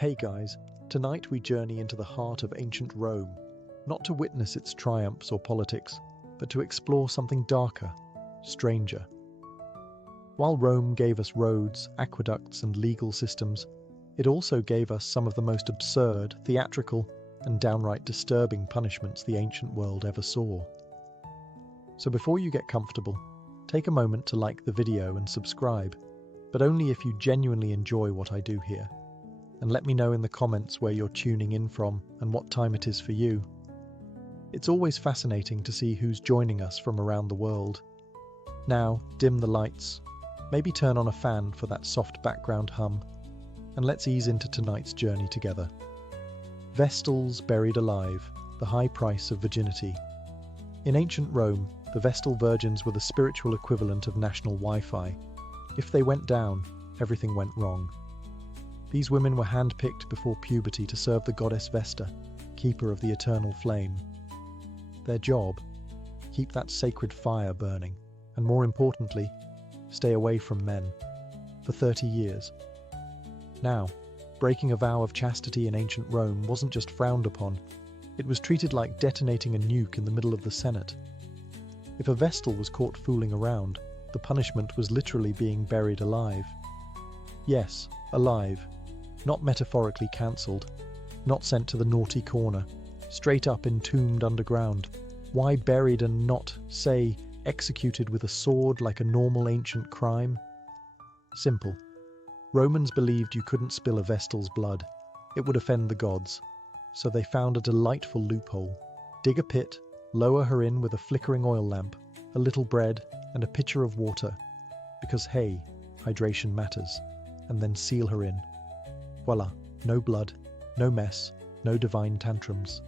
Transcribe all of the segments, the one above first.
Hey guys, tonight we journey into the heart of ancient Rome, not to witness its triumphs or politics, but to explore something darker, stranger. While Rome gave us roads, aqueducts, and legal systems, it also gave us some of the most absurd, theatrical, and downright disturbing punishments the ancient world ever saw. So before you get comfortable, take a moment to like the video and subscribe, but only if you genuinely enjoy what I do here. And let me know in the comments where you're tuning in from and what time it is for you. It's always fascinating to see who's joining us from around the world. Now, dim the lights, maybe turn on a fan for that soft background hum, and let's ease into tonight's journey together. Vestals buried alive, the high price of virginity. In ancient Rome, the Vestal virgins were the spiritual equivalent of national Wi-Fi. If they went down, everything went wrong. These women were handpicked before puberty to serve the goddess Vesta, keeper of the eternal flame. Their job? Keep that sacred fire burning, and more importantly, stay away from men. For 30 years. Now, breaking a vow of chastity in ancient Rome wasn't just frowned upon, it was treated like detonating a nuke in the middle of the Senate. If a Vestal was caught fooling around, the punishment was literally being buried alive. Yes, alive. Not metaphorically cancelled, not sent to the naughty corner, straight up entombed underground. Why buried and not, say, executed with a sword like a normal ancient crime? Simple. Romans believed you couldn't spill a Vestal's blood. It would offend the gods. So they found a delightful loophole. Dig a pit, lower her in with a flickering oil lamp, a little bread, and a pitcher of water. Because hey, hydration matters. And then seal her in. Voila, no blood, no mess, no divine tantrums.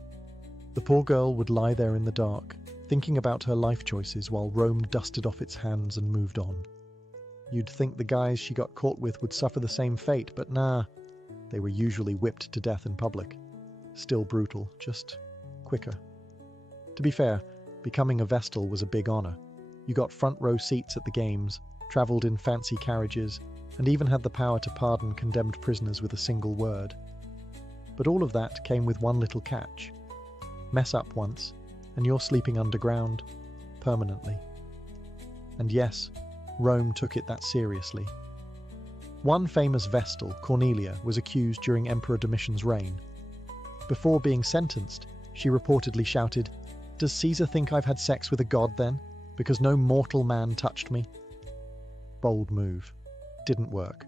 The poor girl would lie there in the dark, thinking about her life choices while Rome dusted off its hands and moved on. You'd think the guys she got caught with would suffer the same fate, but nah, they were usually whipped to death in public. Still brutal, just quicker. To be fair, becoming a Vestal was a big honor. You got front row seats at the games, travelled in fancy carriages, and even had the power to pardon condemned prisoners with a single word. But all of that came with one little catch. Mess up once, and you're sleeping underground, permanently. And yes, Rome took it that seriously. One famous Vestal, Cornelia, was accused during Emperor Domitian's reign. Before being sentenced, she reportedly shouted, "Does Caesar think I've had sex with a god then? Because no mortal man touched me?" Bold move. Didn't work.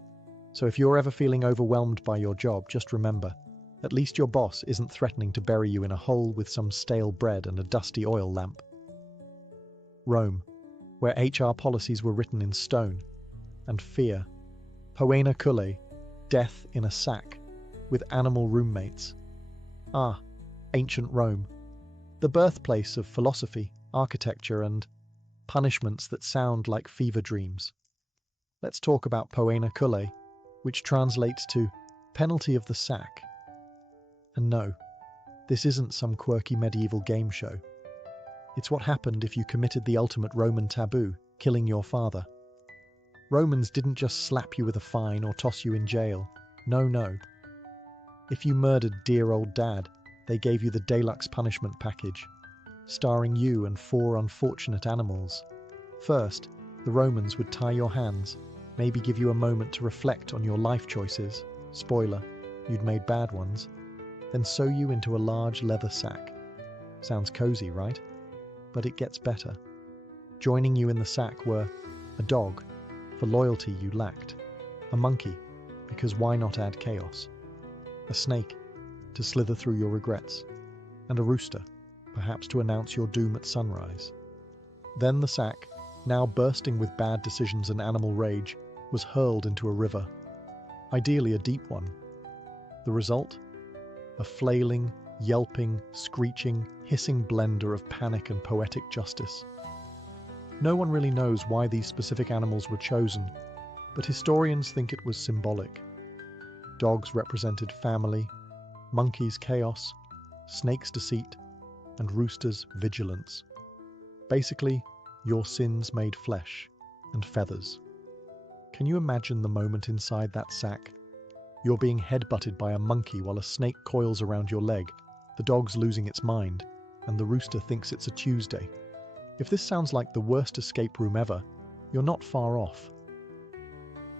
So if you're ever feeling overwhelmed by your job, just remember, at least your boss isn't threatening to bury you in a hole with some stale bread and a dusty oil lamp. Rome, where HR policies were written in stone, and fear. Poena cullae, death in a sack, with animal roommates. Ah, ancient Rome, the birthplace of philosophy, architecture, and punishments that sound like fever dreams. Let's talk about poena cullae, which translates to penalty of the sack. And no, this isn't some quirky medieval game show. It's what happened if you committed the ultimate Roman taboo, killing your father. Romans didn't just slap you with a fine or toss you in jail. No. If you murdered dear old dad, they gave you the deluxe punishment package, starring you and 4 unfortunate animals. First, the Romans would tie your hands, maybe give you a moment to reflect on your life choices. Spoiler, you'd made bad ones. Then sew you into a large leather sack. Sounds cozy, right? But it gets better. Joining you in the sack were a dog, for loyalty you lacked, a monkey, because why not add chaos, a snake, to slither through your regrets, and a rooster, perhaps to announce your doom at sunrise. Then the sack, now bursting with bad decisions and animal rage, was hurled into a river, ideally a deep one. The result? A flailing, yelping, screeching, hissing blender of panic and poetic justice. No one really knows why these specific animals were chosen, but historians think it was symbolic. Dogs represented family, monkeys chaos, snakes deceit, and roosters vigilance. Basically, your sins made flesh and feathers. Can you imagine the moment inside that sack? You're being headbutted by a monkey while a snake coils around your leg, the dog's losing its mind, and the rooster thinks it's a Tuesday. If this sounds like the worst escape room ever, you're not far off.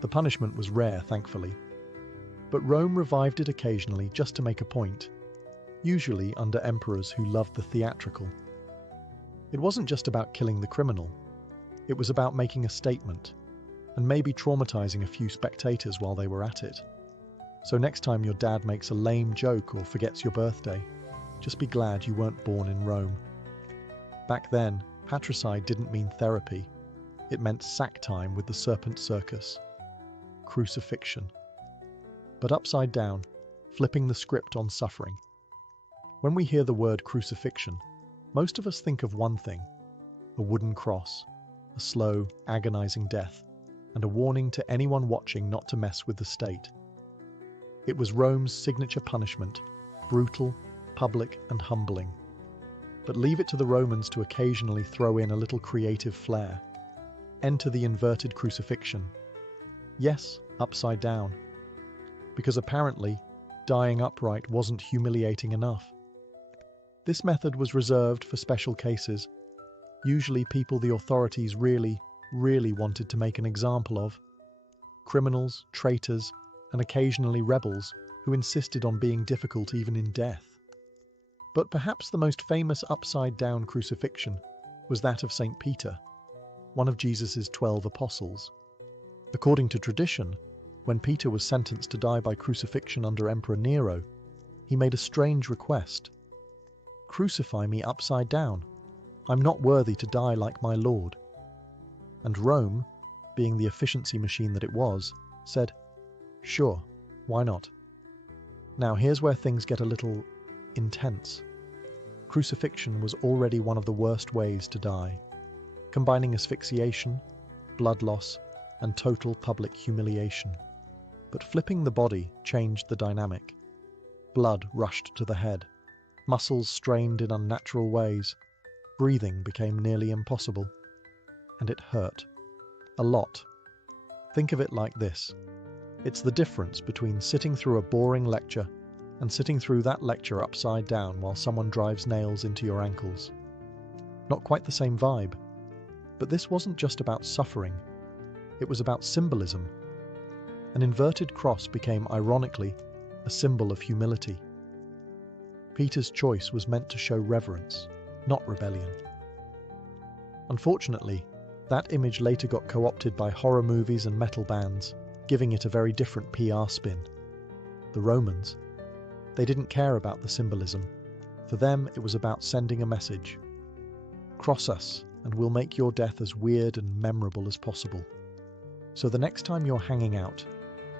The punishment was rare, thankfully, but Rome revived it occasionally just to make a point, usually under emperors who loved the theatrical. It wasn't just about killing the criminal, it was about making a statement, and maybe traumatizing a few spectators while they were at it. So next time your dad makes a lame joke or forgets your birthday, just be glad you weren't born in Rome. Back then, patricide didn't mean therapy. It meant sack time with the serpent circus. Crucifixion. But upside down, flipping the script on suffering. When we hear the word crucifixion, most of us think of one thing: a wooden cross, a slow, agonizing death, and a warning to anyone watching not to mess with the state. It was Rome's signature punishment, brutal, public, and humbling. But leave it to the Romans to occasionally throw in a little creative flair. Enter the inverted crucifixion. Yes, upside down. Because apparently, dying upright wasn't humiliating enough. This method was reserved for special cases, usually people the authorities really wanted to make an example of. Criminals, traitors, and occasionally rebels who insisted on being difficult even in death. But perhaps the most famous upside-down crucifixion was that of St. Peter, one of Jesus' 12 apostles. According to tradition, when Peter was sentenced to die by crucifixion under Emperor Nero, he made a strange request. "Crucify me upside down. I'm not worthy to die like my Lord." And Rome, being the efficiency machine that it was, said, "Sure, why not?" Now here's where things get a little intense. Crucifixion was already one of the worst ways to die, combining asphyxiation, blood loss, and total public humiliation. But flipping the body changed the dynamic. Blood rushed to the head, muscles strained in unnatural ways, breathing became nearly impossible, and it hurt. A lot. Think of it like this. It's the difference between sitting through a boring lecture and sitting through that lecture upside down while someone drives nails into your ankles. Not quite the same vibe, but this wasn't just about suffering. It was about symbolism. An inverted cross became, ironically, a symbol of humility. Peter's choice was meant to show reverence, not rebellion. Unfortunately, that image later got co-opted by horror movies and metal bands, giving it a very different PR spin. The Romans, they didn't care about the symbolism. For them, it was about sending a message. Cross us, and we'll make your death as weird and memorable as possible. So the next time you're hanging out,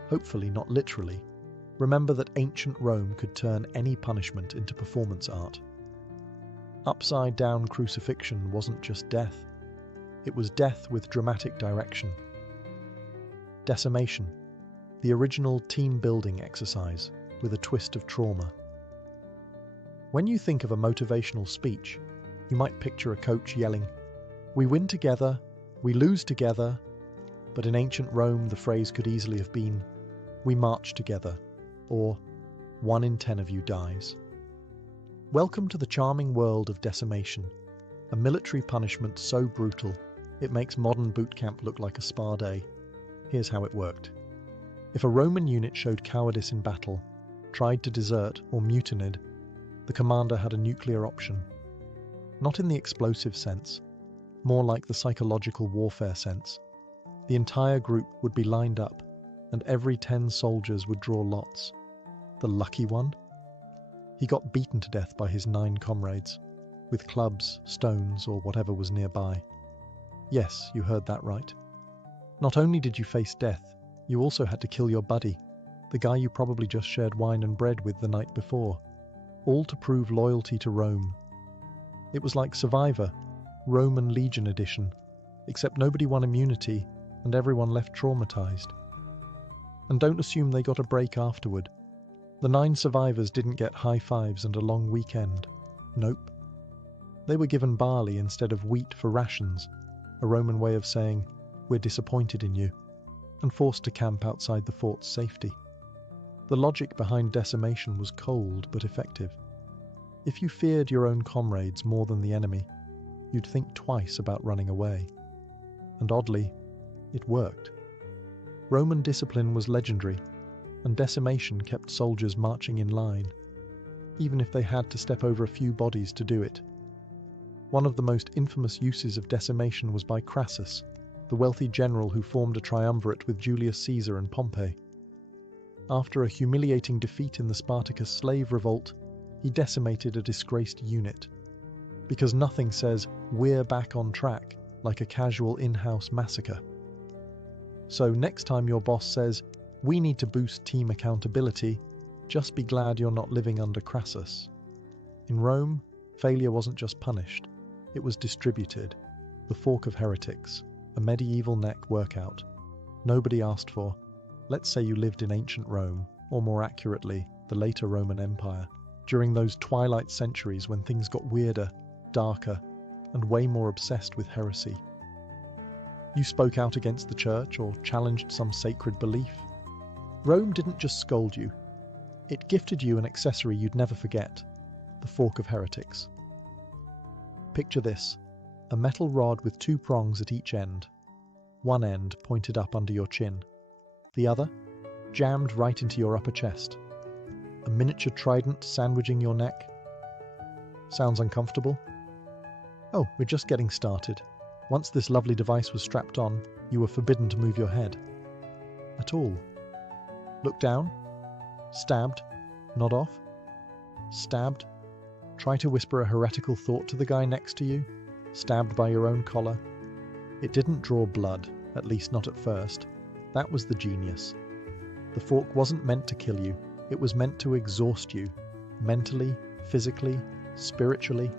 hopefully not literally, remember that ancient Rome could turn any punishment into performance art. Upside-down crucifixion wasn't just death. It was death with dramatic direction. Decimation, the original team-building exercise with a twist of trauma. When you think of a motivational speech, you might picture a coach yelling, "We win together, we lose together," but in ancient Rome the phrase could easily have been, "We march together," or "1 in 10 of you dies." Welcome to the charming world of decimation, a military punishment so brutal it makes modern boot camp look like a spa day. Here's how it worked. If a Roman unit showed cowardice in battle, tried to desert, or mutinied, the commander had a nuclear option. Not in the explosive sense, more like the psychological warfare sense. The entire group would be lined up, and every 10 soldiers would draw lots. The lucky one? He got beaten to death by his 9 comrades, with clubs, stones, or whatever was nearby. Yes, you heard that right. Not only did you face death, you also had to kill your buddy, the guy you probably just shared wine and bread with the night before, all to prove loyalty to Rome. It was like Survivor, Roman Legion edition, except nobody won immunity and everyone left traumatized. And don't assume they got a break afterward. The 9 survivors didn't get high fives and a long weekend. Nope. They were given barley instead of wheat for rations, a Roman way of saying, "We're disappointed in you," and forced to camp outside the fort's safety. The logic behind decimation was cold but effective. If you feared your own comrades more than the enemy, you'd think twice about running away. And oddly, it worked. Roman discipline was legendary, and decimation kept soldiers marching in line, even if they had to step over a few bodies to do it. One of the most infamous uses of decimation was by Crassus, the wealthy general who formed a triumvirate with Julius Caesar and Pompey. After a humiliating defeat in the Spartacus slave revolt, he decimated a disgraced unit. Because nothing says, "we're back on track," like a casual in-house massacre. So next time your boss says, "we need to boost team accountability," just be glad you're not living under Crassus. In Rome, failure wasn't just punished, it was distributed. The fork of heretics, a medieval neck workout. Nobody asked for. Let's say you lived in ancient Rome, or more accurately, the later Roman Empire, during those twilight centuries when things got weirder, darker, and way more obsessed with heresy. You spoke out against the church or challenged some sacred belief. Rome didn't just scold you, it gifted you an accessory you'd never forget, the fork of heretics. Picture this, a metal rod with two prongs at each end, one end pointed up under your chin, the other jammed right into your upper chest. A miniature trident sandwiching your neck. Sounds uncomfortable? Oh, we're just getting started. Once this lovely device was strapped on, you were forbidden to move your head. At all. Look down. Stabbed. Nod off. Stabbed. Try to whisper a heretical thought to the guy next to you. Stabbed by your own collar. It didn't draw blood, at least not at first. That was the genius. The fork wasn't meant to kill you. It was meant to exhaust you. Mentally, physically, spiritually.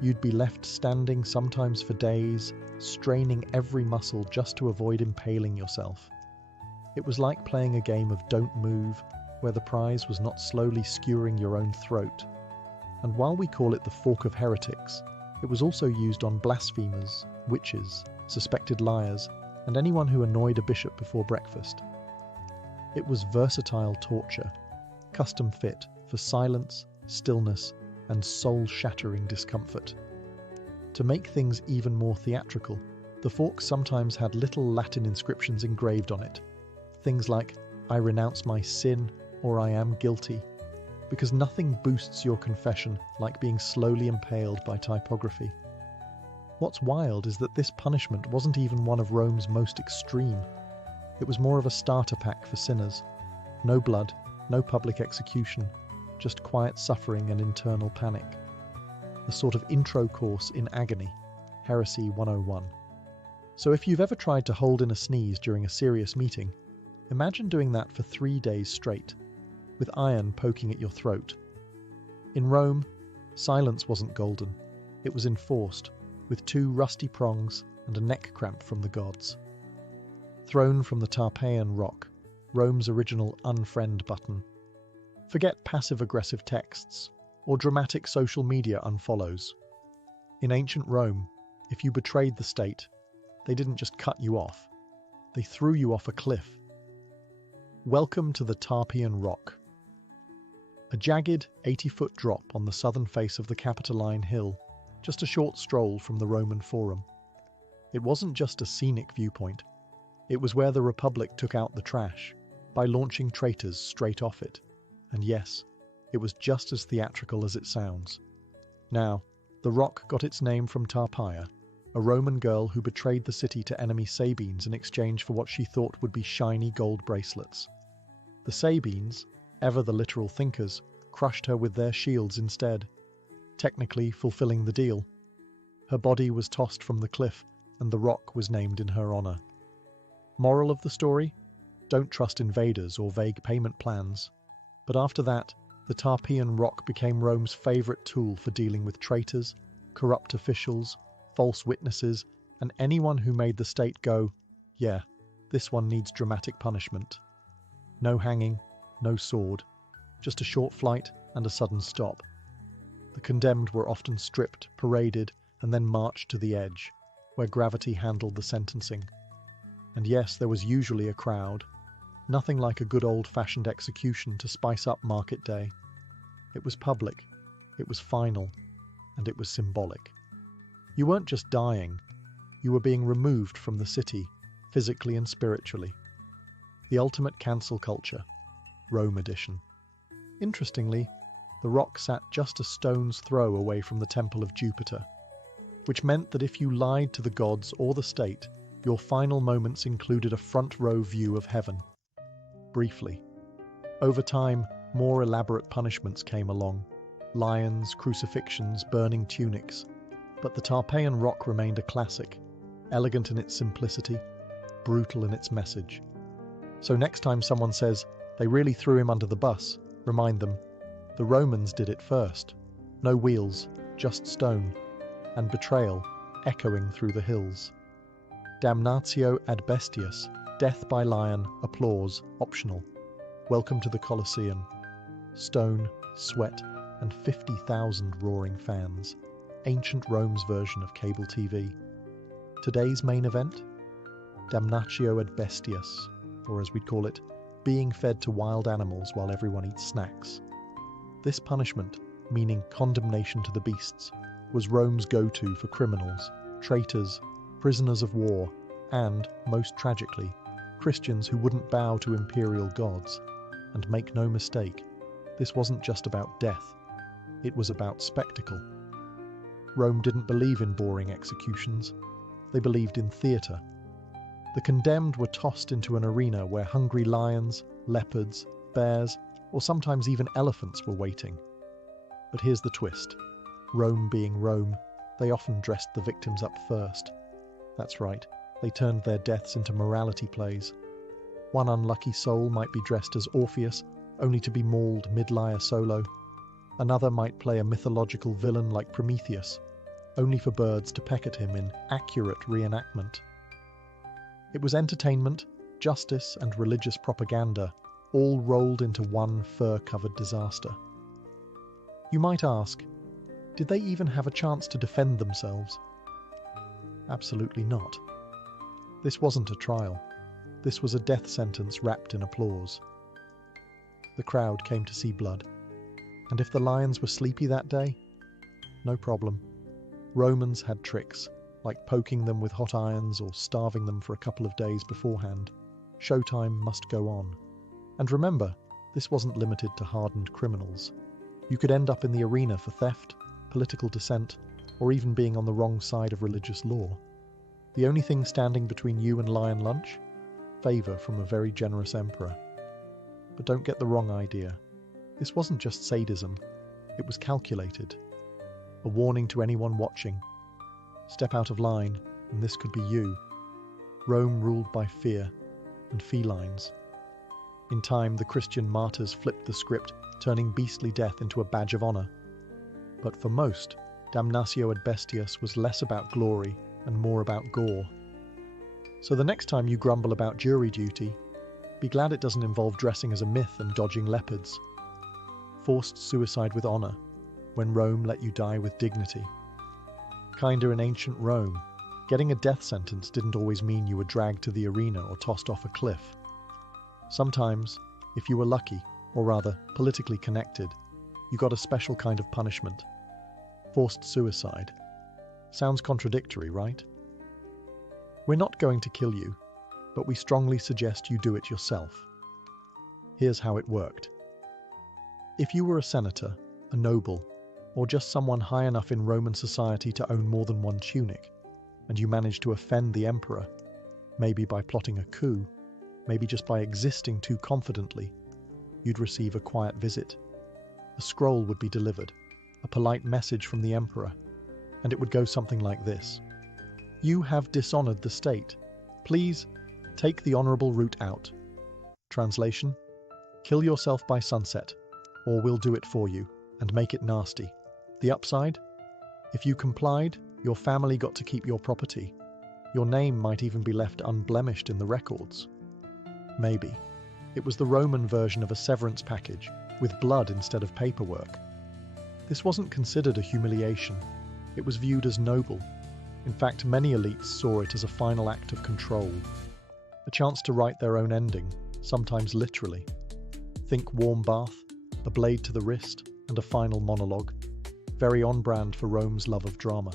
You'd be left standing sometimes for days, straining every muscle just to avoid impaling yourself. It was like playing a game of Don't Move, where the prize was not slowly skewering your own throat. And while we call it the fork of heretics, it was also used on blasphemers, witches, suspected liars, and anyone who annoyed a bishop before breakfast. It was versatile torture, custom fit for silence, stillness, and soul-shattering discomfort. To make things even more theatrical, the fork sometimes had little Latin inscriptions engraved on it. Things like, "I renounce my sin," or "I am guilty," because nothing boosts your confession like being slowly impaled by typography. What's wild is that this punishment wasn't even one of Rome's most extreme. It was more of a starter pack for sinners. No blood, no public execution, just quiet suffering and internal panic. A sort of intro course in agony, Heresy 101. So if you've ever tried to hold in a sneeze during a serious meeting, imagine doing that for 3 days straight, with iron poking at your throat. In Rome, silence wasn't golden, it was enforced, with 2 rusty prongs and a neck cramp from the gods. Thrown from the Tarpeian rock, Rome's original unfriend button. Forget passive-aggressive texts or dramatic social media unfollows. In ancient Rome, if you betrayed the state, they didn't just cut you off, they threw you off a cliff. Welcome to the Tarpeian Rock. A jagged 80-foot drop on the southern face of the Capitoline Hill, just a short stroll from the Roman Forum. It wasn't just a scenic viewpoint, it was where the Republic took out the trash, by launching traitors straight off it. And yes, it was just as theatrical as it sounds. Now, the rock got its name from Tarpeia, a Roman girl who betrayed the city to enemy Sabines in exchange for what she thought would be shiny gold bracelets. The Sabines, ever the literal thinkers, crushed her with their shields instead, technically fulfilling the deal. Her body was tossed from the cliff, and the rock was named in her honor. Moral of the story? Don't trust invaders or vague payment plans. But after that, the Tarpeian Rock became Rome's favorite tool for dealing with traitors, corrupt officials, false witnesses, and anyone who made the state go, "Yeah, this one needs dramatic punishment." No hanging, no sword, just a short flight and a sudden stop. The condemned were often stripped, paraded, and then marched to the edge, where gravity handled the sentencing. And yes, there was usually a crowd. Nothing like a good old-fashioned execution to spice up market day. It was public, it was final, and it was symbolic. You weren't just dying, you were being removed from the city, physically and spiritually. The ultimate cancel culture, Rome edition. Interestingly, the rock sat just a stone's throw away from the temple of Jupiter, which meant that if you lied to the gods or the state, your final moments included a front-row view of heaven. Briefly. Over time, more elaborate punishments came along. Lions, crucifixions, burning tunics. But the Tarpeian rock remained a classic, elegant in its simplicity, brutal in its message. So next time someone says they really threw him under the bus, remind them, the Romans did it first. No wheels, just stone, and betrayal echoing through the hills. Damnatio ad bestias, death by lion, applause, optional. Welcome to the Colosseum. Stone, sweat, and 50,000 roaring fans. Ancient Rome's version of cable TV. Today's main event? Damnatio ad bestias, or as we'd call it, being fed to wild animals while everyone eats snacks. This punishment, meaning condemnation to the beasts, was Rome's go-to for criminals, traitors, prisoners of war, and, most tragically, Christians who wouldn't bow to imperial gods. And make no mistake, this wasn't just about death, it was about spectacle. Rome didn't believe in boring executions, they believed in theatre. The condemned were tossed into an arena where hungry lions, leopards, bears, or sometimes even elephants were waiting. But here's the twist. Rome being Rome, they often dressed the victims up first. That's right, they turned their deaths into morality plays. One unlucky soul might be dressed as Orpheus, only to be mauled mid-lyre solo. Another might play a mythological villain like Prometheus, only for birds to peck at him in accurate reenactment. It was entertainment, justice, and religious propaganda, all rolled into one fur-covered disaster. You might ask, did they even have a chance to defend themselves? Absolutely not. This wasn't a trial. This was a death sentence wrapped in applause. The crowd came to see blood. And if the lions were sleepy that day, no problem. Romans had tricks, like poking them with hot irons or starving them for a couple of days beforehand. Showtime must go on. And remember, this wasn't limited to hardened criminals. You could end up in the arena for theft, political dissent, or even being on the wrong side of religious law. The only thing standing between you and lion lunch? Favour from a very generous emperor. But don't get the wrong idea. This wasn't just sadism, it was calculated. A warning to anyone watching. Step out of line, and this could be you. Rome ruled by fear and felines. In time, the Christian martyrs flipped the script, turning beastly death into a badge of honour. But for most, damnatio ad bestias was less about glory and more about gore. So the next time you grumble about jury duty, be glad it doesn't involve dressing as a myth and dodging leopards. Forced suicide with honour, when Rome let you die with dignity. Kinda in ancient Rome, getting a death sentence didn't always mean you were dragged to the arena or tossed off a cliff. Sometimes, if you were lucky, or rather, politically connected, you got a special kind of punishment. Forced suicide. Sounds contradictory, right? We're not going to kill you, but we strongly suggest you do it yourself. Here's how it worked. If you were a senator, a noble, or just someone high enough in Roman society to own more than one tunic, and you managed to offend the emperor, maybe by plotting a coup, maybe just by existing too confidently, you'd receive a quiet visit. A scroll would be delivered, a polite message from the emperor, and it would go something like this. You have dishonored the state. Please, take the honorable route out. Translation: kill yourself by sunset, or we'll do it for you, and make it nasty. The upside? If you complied, your family got to keep your property. Your name might even be left unblemished in the records. Maybe. It was the Roman version of a severance package, with blood instead of paperwork. This wasn't considered a humiliation. It was viewed as noble. In fact, many elites saw it as a final act of control, a chance to write their own ending, sometimes literally. Think warm bath, a blade to the wrist, and a final monologue, very on-brand for Rome's love of drama.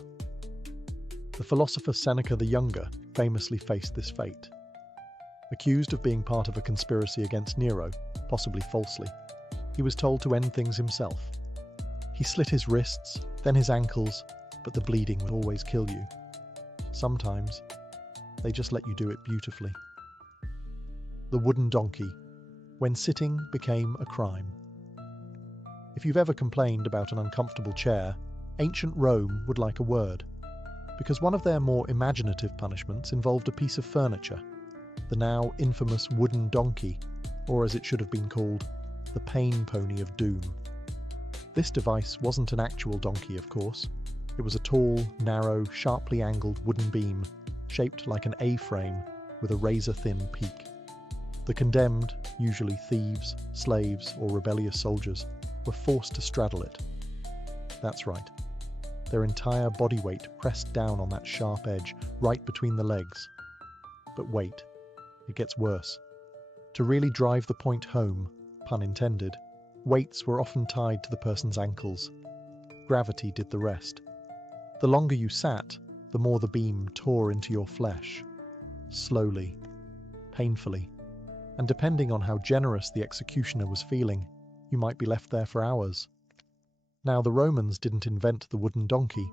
The philosopher Seneca the Younger famously faced this fate. Accused of being part of a conspiracy against Nero, possibly falsely, he was told to end things himself. He slit his wrists, then his ankles, but the bleeding would always kill you. Sometimes, they just let you do it beautifully. The wooden donkey, when sitting became a crime. If you've ever complained about an uncomfortable chair, ancient Rome would like a word, because one of their more imaginative punishments involved a piece of furniture, the now infamous wooden donkey, or as it should have been called, the pain pony of doom. This device wasn't an actual donkey, of course. It was a tall, narrow, sharply angled wooden beam, shaped like an A-frame with a razor-thin peak. The condemned, usually thieves, slaves, or rebellious soldiers, were forced to straddle it. That's right. Their entire body weight pressed down on that sharp edge, right between the legs. But wait, it gets worse. To really drive the point home, pun intended, weights were often tied to the person's ankles. Gravity did the rest. The longer you sat, the more the beam tore into your flesh. Slowly, painfully, and depending on how generous the executioner was feeling, you might be left there for hours. Now, the Romans didn't invent the wooden donkey.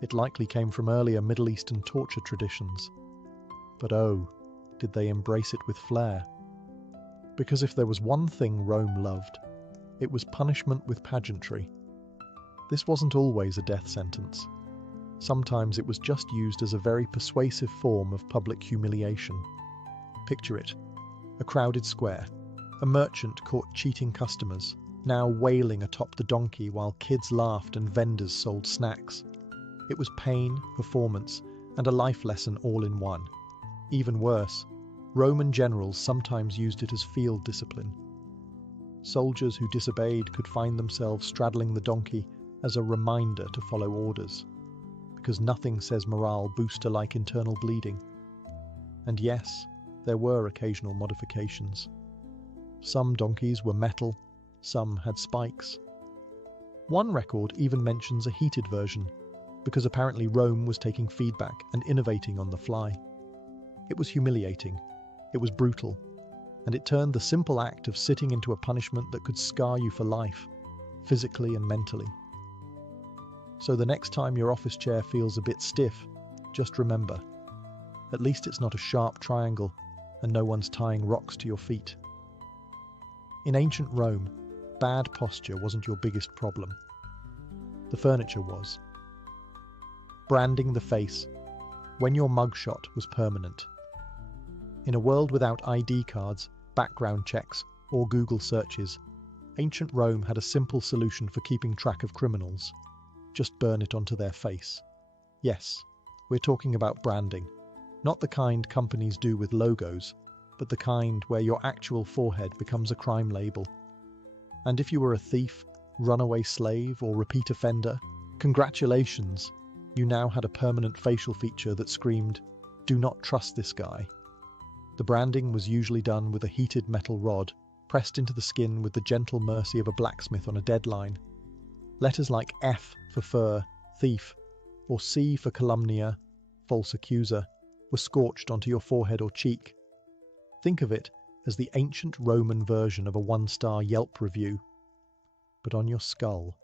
It likely came from earlier Middle Eastern torture traditions. But oh, did they embrace it with flair. Because if there was one thing Rome loved, it was punishment with pageantry. This wasn't always a death sentence. Sometimes it was just used as a very persuasive form of public humiliation. Picture it. A crowded square. A merchant caught cheating customers, now wailing atop the donkey while kids laughed and vendors sold snacks. It was pain, performance, and a life lesson all in one. Even worse, Roman generals sometimes used it as field discipline. Soldiers who disobeyed could find themselves straddling the donkey as a reminder to follow orders, because nothing says morale booster like internal bleeding. And yes, there were occasional modifications. Some donkeys were metal, some had spikes. One record even mentions a heated version, because apparently Rome was taking feedback and innovating on the fly. It was humiliating, it was brutal, and it turned the simple act of sitting into a punishment that could scar you for life, physically and mentally. So the next time your office chair feels a bit stiff, just remember, at least it's not a sharp triangle and no one's tying rocks to your feet. In ancient Rome, bad posture wasn't your biggest problem. The furniture was. Branding the face, when your mugshot was permanent. In a world without ID cards, background checks, or Google searches, ancient Rome had a simple solution for keeping track of criminals. Just burn it onto their face. Yes, we're talking about branding. Not the kind companies do with logos, but the kind where your actual forehead becomes a crime label. And if you were a thief, runaway slave, or repeat offender, congratulations, you now had a permanent facial feature that screamed, "Do not trust this guy." The branding was usually done with a heated metal rod, pressed into the skin with the gentle mercy of a blacksmith on a deadline. Letters like F for fur, thief, or C for calumnia, false accuser, were scorched onto your forehead or cheek. Think of it as the ancient Roman version of a one-star Yelp review, but on your skull.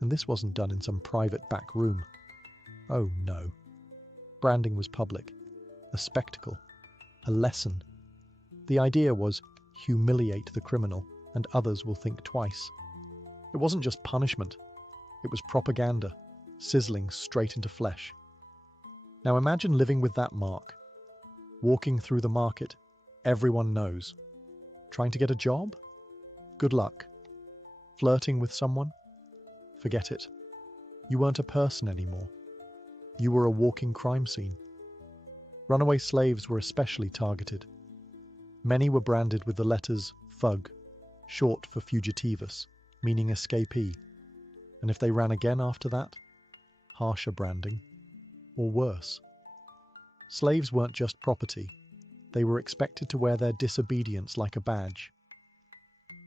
And this wasn't done in some private back room. Oh no. Branding was public, a spectacle, a lesson. The idea was humiliate the criminal and others will think twice. It wasn't just punishment, it was propaganda, sizzling straight into flesh. Now imagine living with that mark. Walking through the market, everyone knows. Trying to get a job? Good luck. Flirting with someone? Forget it. You weren't a person anymore. You were a walking crime scene. Runaway slaves were especially targeted. Many were branded with the letters FUG, short for fugitivus, meaning escapee. And if they ran again after that, harsher branding, or worse. Slaves weren't just property. They were expected to wear their disobedience like a badge.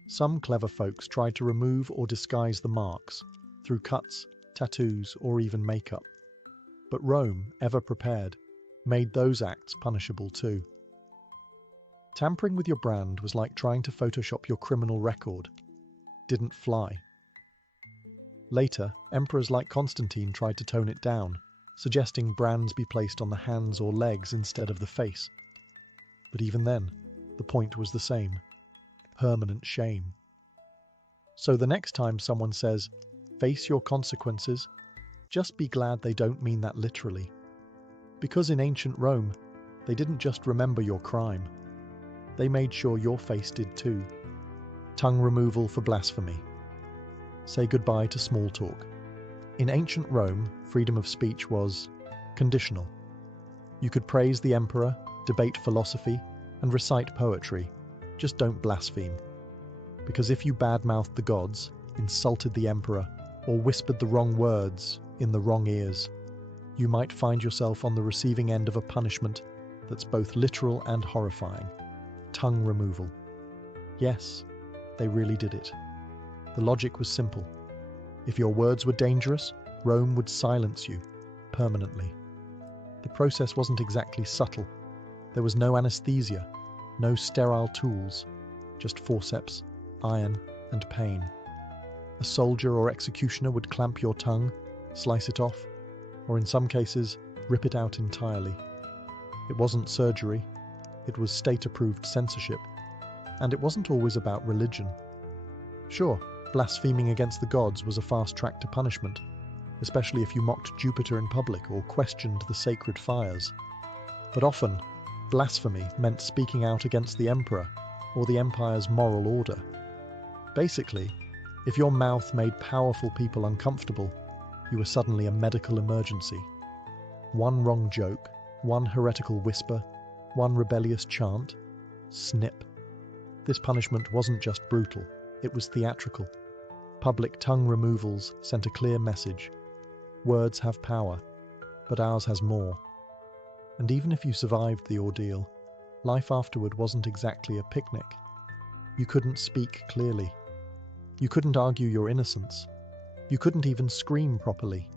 Some clever folks tried to remove or disguise the marks through cuts, tattoos, or even makeup. But Rome, ever prepared, made those acts punishable too. Tampering with your brand was like trying to Photoshop your criminal record. Didn't fly. Later, emperors like Constantine tried to tone it down, suggesting brands be placed on the hands or legs instead of the face. But even then, the point was the same: permanent shame. So the next time someone says, "Face your consequences," just be glad they don't mean that literally. Because in ancient Rome, they didn't just remember your crime. They made sure your face did too. Tongue removal for blasphemy. Say goodbye to small talk. In ancient Rome, freedom of speech was conditional. You could praise the emperor, debate philosophy, and recite poetry. Just don't blaspheme. Because if you badmouthed the gods, insulted the emperor, or whispered the wrong words in the wrong ears, you might find yourself on the receiving end of a punishment that's both literal and horrifying: tongue removal. Yes, they really did it. The logic was simple. If your words were dangerous, Rome would silence you permanently. The process wasn't exactly subtle. There was no anesthesia, no sterile tools, just forceps, iron, and pain. A soldier or executioner would clamp your tongue, slice it off, or in some cases, rip it out entirely. It wasn't surgery, it was state-approved censorship, and it wasn't always about religion. Sure, blaspheming against the gods was a fast track to punishment, especially if you mocked Jupiter in public or questioned the sacred fires. But often, blasphemy meant speaking out against the emperor or the empire's moral order. Basically, if your mouth made powerful people uncomfortable, you were suddenly a medical emergency. One wrong joke, one heretical whisper, one rebellious chant, snip. This punishment wasn't just brutal, it was theatrical. Public tongue removals sent a clear message. Words have power, but ours has more. And even if you survived the ordeal, life afterward wasn't exactly a picnic. You couldn't speak clearly. You couldn't argue your innocence. You couldn't even scream properly.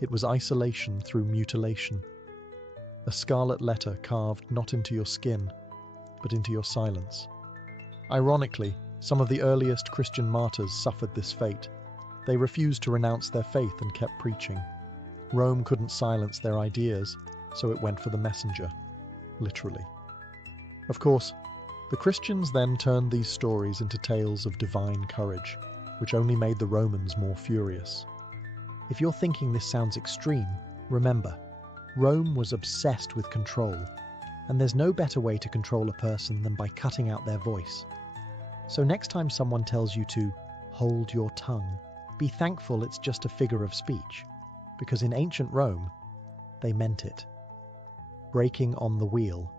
It was isolation through mutilation. A scarlet letter carved not into your skin, but into your silence. Ironically, some of the earliest Christian martyrs suffered this fate. They refused to renounce their faith and kept preaching. Rome couldn't silence their ideas, so it went for the messenger, literally. Of course, the Christians then turned these stories into tales of divine courage, which only made the Romans more furious. If you're thinking this sounds extreme, remember, Rome was obsessed with control, and there's no better way to control a person than by cutting out their voice. So next time someone tells you to hold your tongue, be thankful it's just a figure of speech, because in ancient Rome, they meant it. Breaking on the wheel,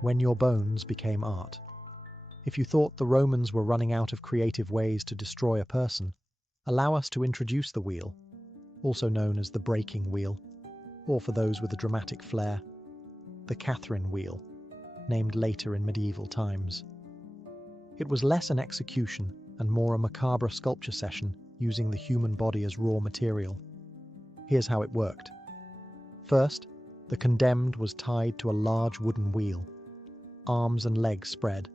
when your bones became art. If you thought the Romans were running out of creative ways to destroy a person, allow us to introduce the wheel, also known as the breaking wheel, or for those with a dramatic flair, the Catherine wheel, named later in medieval times. It was less an execution and more a macabre sculpture session using the human body as raw material. Here's how it worked. First, the condemned was tied to a large wooden wheel, arms and legs spread,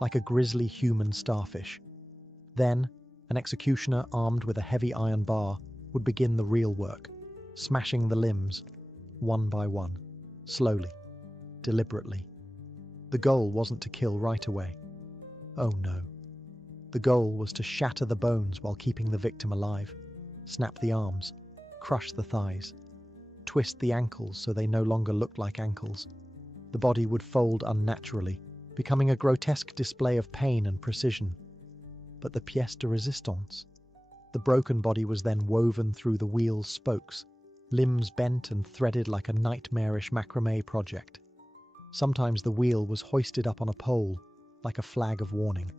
like a grisly human starfish. Then, an executioner armed with a heavy iron bar would begin the real work, smashing the limbs, one by one, slowly, deliberately. The goal wasn't to kill right away. Oh no. The goal was to shatter the bones while keeping the victim alive, snap the arms, crush the thighs, twist the ankles so they no longer looked like ankles. The body would fold unnaturally, becoming a grotesque display of pain and precision. But the pièce de résistance, the broken body was then woven through the wheel's spokes, limbs bent and threaded like a nightmarish macrame project. Sometimes the wheel was hoisted up on a pole, like a flag of warning.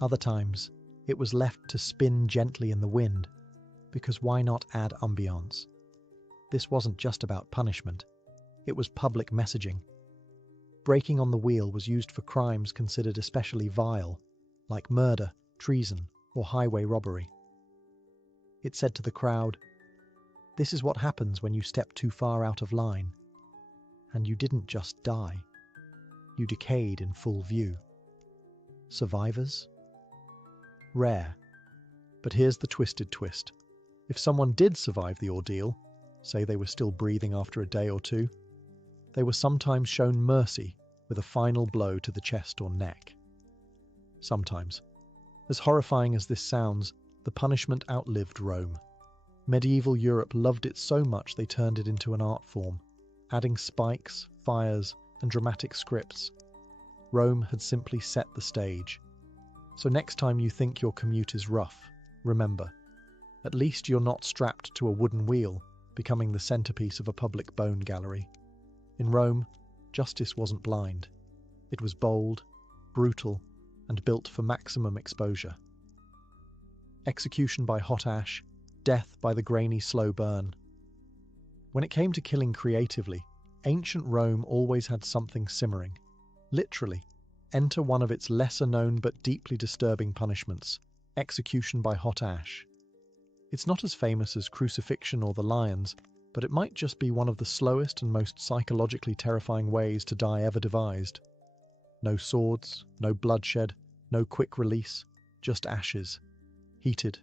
Other times, it was left to spin gently in the wind, because why not add ambiance? This wasn't just about punishment, it was public messaging. breaking on the wheel was used for crimes considered especially vile, like murder, treason, or highway robbery. It said to the crowd, "This is what happens when you step too far out of line. And you didn't just die. You decayed in full view." Survivors? Rare. But here's the twisted twist. If someone did survive the ordeal, say they were still breathing after a day or two, they were sometimes shown mercy with a final blow to the chest or neck. Sometimes. As horrifying as this sounds, the punishment outlived Rome. Medieval Europe loved it so much they turned it into an art form, adding spikes, fires, and dramatic scripts. Rome had simply set the stage. So next time you think your commute is rough, remember, at least you're not strapped to a wooden wheel, becoming the centerpiece of a public bone gallery. In Rome, justice wasn't blind. It was bold, brutal, and built for maximum exposure. Execution by hot ash, death by the grainy slow burn. When it came to killing creatively, ancient Rome always had something simmering. Literally, enter one of its lesser-known but deeply disturbing punishments, execution by hot ash. It's not as famous as crucifixion or the lions, but it might just be one of the slowest and most psychologically terrifying ways to die ever devised. No swords, no bloodshed, no quick release, just ashes. Heated,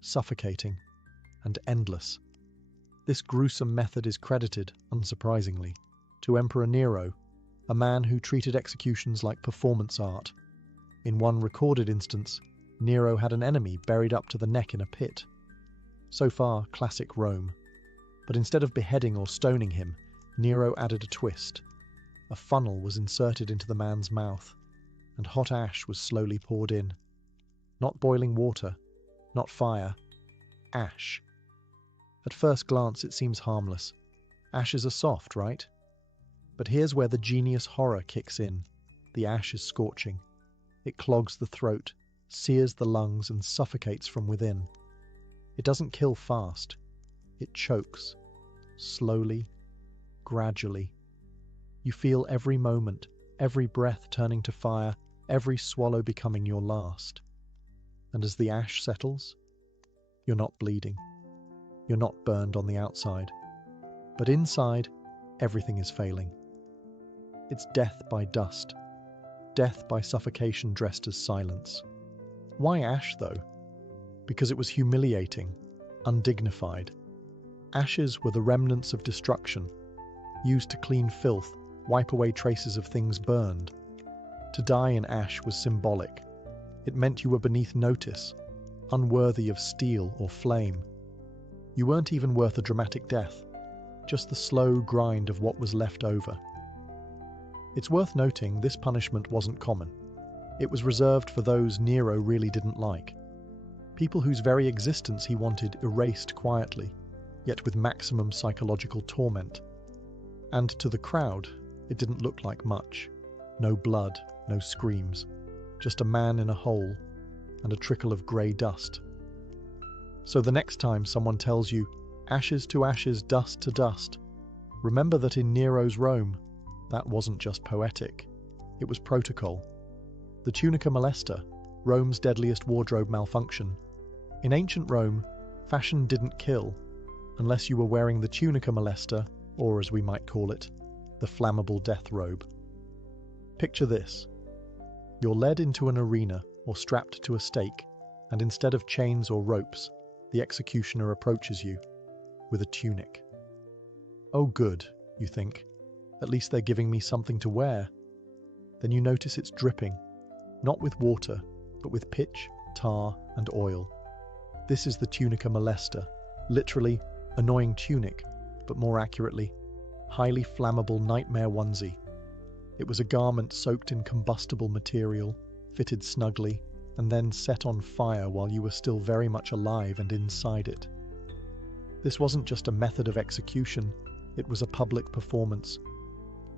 suffocating, and endless. This gruesome method is credited, unsurprisingly, to Emperor Nero, a man who treated executions like performance art. In one recorded instance, Nero had an enemy buried up to the neck in a pit. So far, classic Rome. But instead of beheading or stoning him, Nero added a twist. A funnel was inserted into the man's mouth, and hot ash was slowly poured in. Not boiling water, not fire, ash. At first glance it seems harmless. Ashes are soft, right? But here's where the genius horror kicks in. The ash is scorching. It clogs the throat, sears the lungs, and suffocates from within. It doesn't kill fast. It chokes. Slowly, gradually. You feel every moment, every breath turning to fire, every swallow becoming your last. And as the ash settles, you're not bleeding. You're not burned on the outside. But inside, everything is failing. It's death by dust. Death by suffocation dressed as silence. Why ash, though? Because it was humiliating, undignified. Ashes were the remnants of destruction, used to clean filth, wipe away traces of things burned. To die in ash was symbolic. It meant you were beneath notice, unworthy of steel or flame. You weren't even worth a dramatic death, just the slow grind of what was left over. It's worth noting this punishment wasn't common. It was reserved for those Nero really didn't like. People whose very existence he wanted erased quietly, yet with maximum psychological torment. And to the crowd, it didn't look like much. No blood, no screams. Just a man in a hole, and a trickle of grey dust. So the next time someone tells you, ashes to ashes, dust to dust, remember that in Nero's Rome, that wasn't just poetic. It was protocol. The tunica molesta, Rome's deadliest wardrobe malfunction. In ancient Rome, fashion didn't kill, unless you were wearing the tunica molesta, or as we might call it, the flammable death robe. Picture this. You're led into an arena or strapped to a stake, and instead of chains or ropes, the executioner approaches you with a tunic. Oh good, you think. At least they're giving me something to wear. Then you notice it's dripping, not with water, but with pitch, tar, and oil. This is the tunica molesta, literally annoying tunic, but more accurately, highly flammable nightmare onesie. It was a garment soaked in combustible material, fitted snugly, and then set on fire while you were still very much alive and inside it. This wasn't just a method of execution, it was a public performance,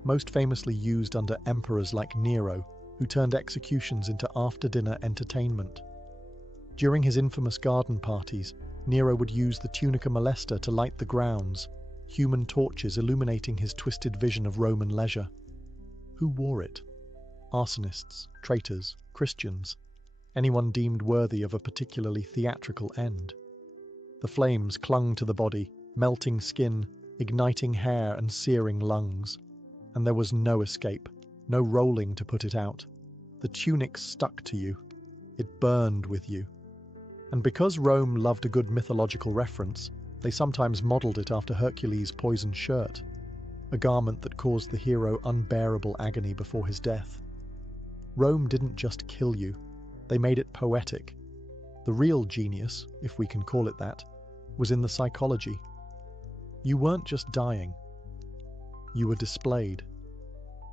most famously used under emperors like Nero, who turned executions into after-dinner entertainment. During his infamous garden parties, Nero would use the tunica molesta to light the grounds, human torches illuminating his twisted vision of Roman leisure. Who wore it? Arsonists, traitors, Christians, anyone deemed worthy of a particularly theatrical end. The flames clung to the body, melting skin, igniting hair and searing lungs. And there was no escape, no rolling to put it out. The tunic stuck to you. It burned with you. And because Rome loved a good mythological reference, they sometimes modelled it after Hercules' poison shirt, a garment that caused the hero unbearable agony before his death. Rome didn't just kill you, they made it poetic. The real genius, if we can call it that, was in the psychology. You weren't just dying. You were displayed,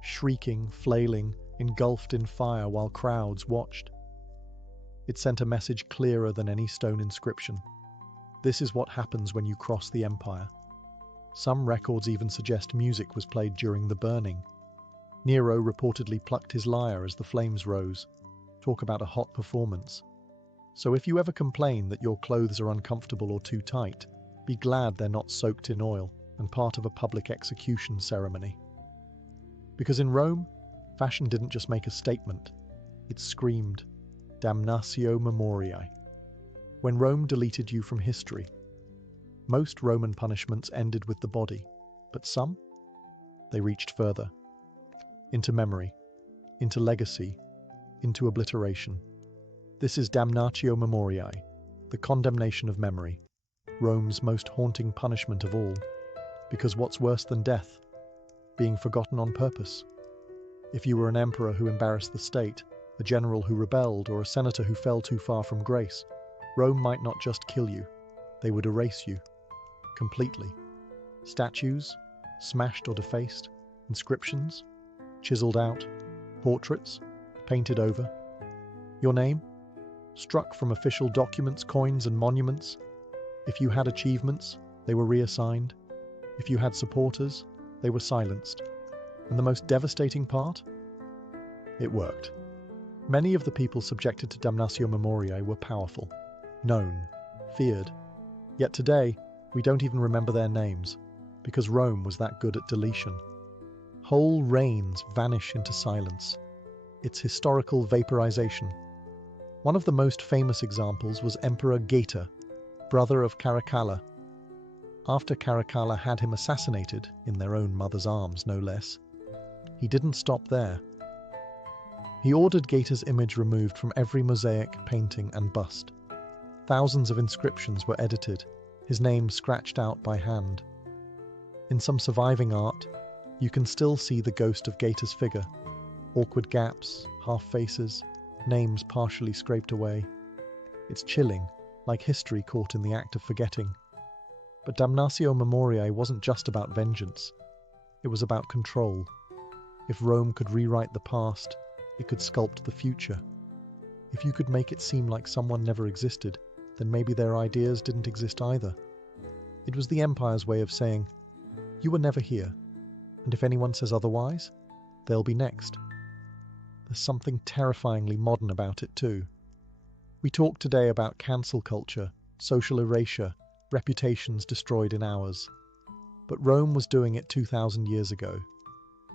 shrieking, flailing, engulfed in fire while crowds watched. It sent a message clearer than any stone inscription. This is what happens when you cross the empire. Some records even suggest music was played during the burning. Nero reportedly plucked his lyre as the flames rose. Talk about a hot performance. So if you ever complain that your clothes are uncomfortable or too tight, be glad they're not soaked in oil and part of a public execution ceremony. Because in Rome, fashion didn't just make a statement, it screamed, damnatio memoriae. When Rome deleted you from history, most Roman punishments ended with the body, but some, they reached further. Into memory, into legacy, into obliteration. This is damnatio memoriae, the condemnation of memory, Rome's most haunting punishment of all. Because what's worse than death? Being forgotten on purpose. If you were an emperor who embarrassed the state, a general who rebelled, or a senator who fell too far from grace, Rome might not just kill you, they would erase you. Completely. Statues, smashed or defaced, inscriptions, chiseled out, portraits, painted over. Your name? Struck from official documents, coins, and monuments. If you had achievements, they were reassigned. If you had supporters, they were silenced. And the most devastating part? It worked. Many of the people subjected to damnatio memoriae were powerful, known, feared. Yet today, we don't even remember their names, because Rome was that good at deletion. Whole reigns vanish into silence. It's historical vaporization. One of the most famous examples was Emperor Geta, brother of Caracalla. After Caracalla had him assassinated, in their own mother's arms no less, he didn't stop there. He ordered Geta's image removed from every mosaic, painting, and bust. Thousands of inscriptions were edited, his name scratched out by hand. In some surviving art, you can still see the ghost of Geta's figure. Awkward gaps, half faces, names partially scraped away. It's chilling, like history caught in the act of forgetting. But damnatio memoriae wasn't just about vengeance. It was about control. If Rome could rewrite the past, it could sculpt the future. If you could make it seem like someone never existed, then maybe their ideas didn't exist either. It was the empire's way of saying, you were never here, and if anyone says otherwise, they'll be next. There's something terrifyingly modern about it too. We talk today about cancel culture, social erasure, reputations destroyed in hours. But Rome was doing it 2,000 years ago,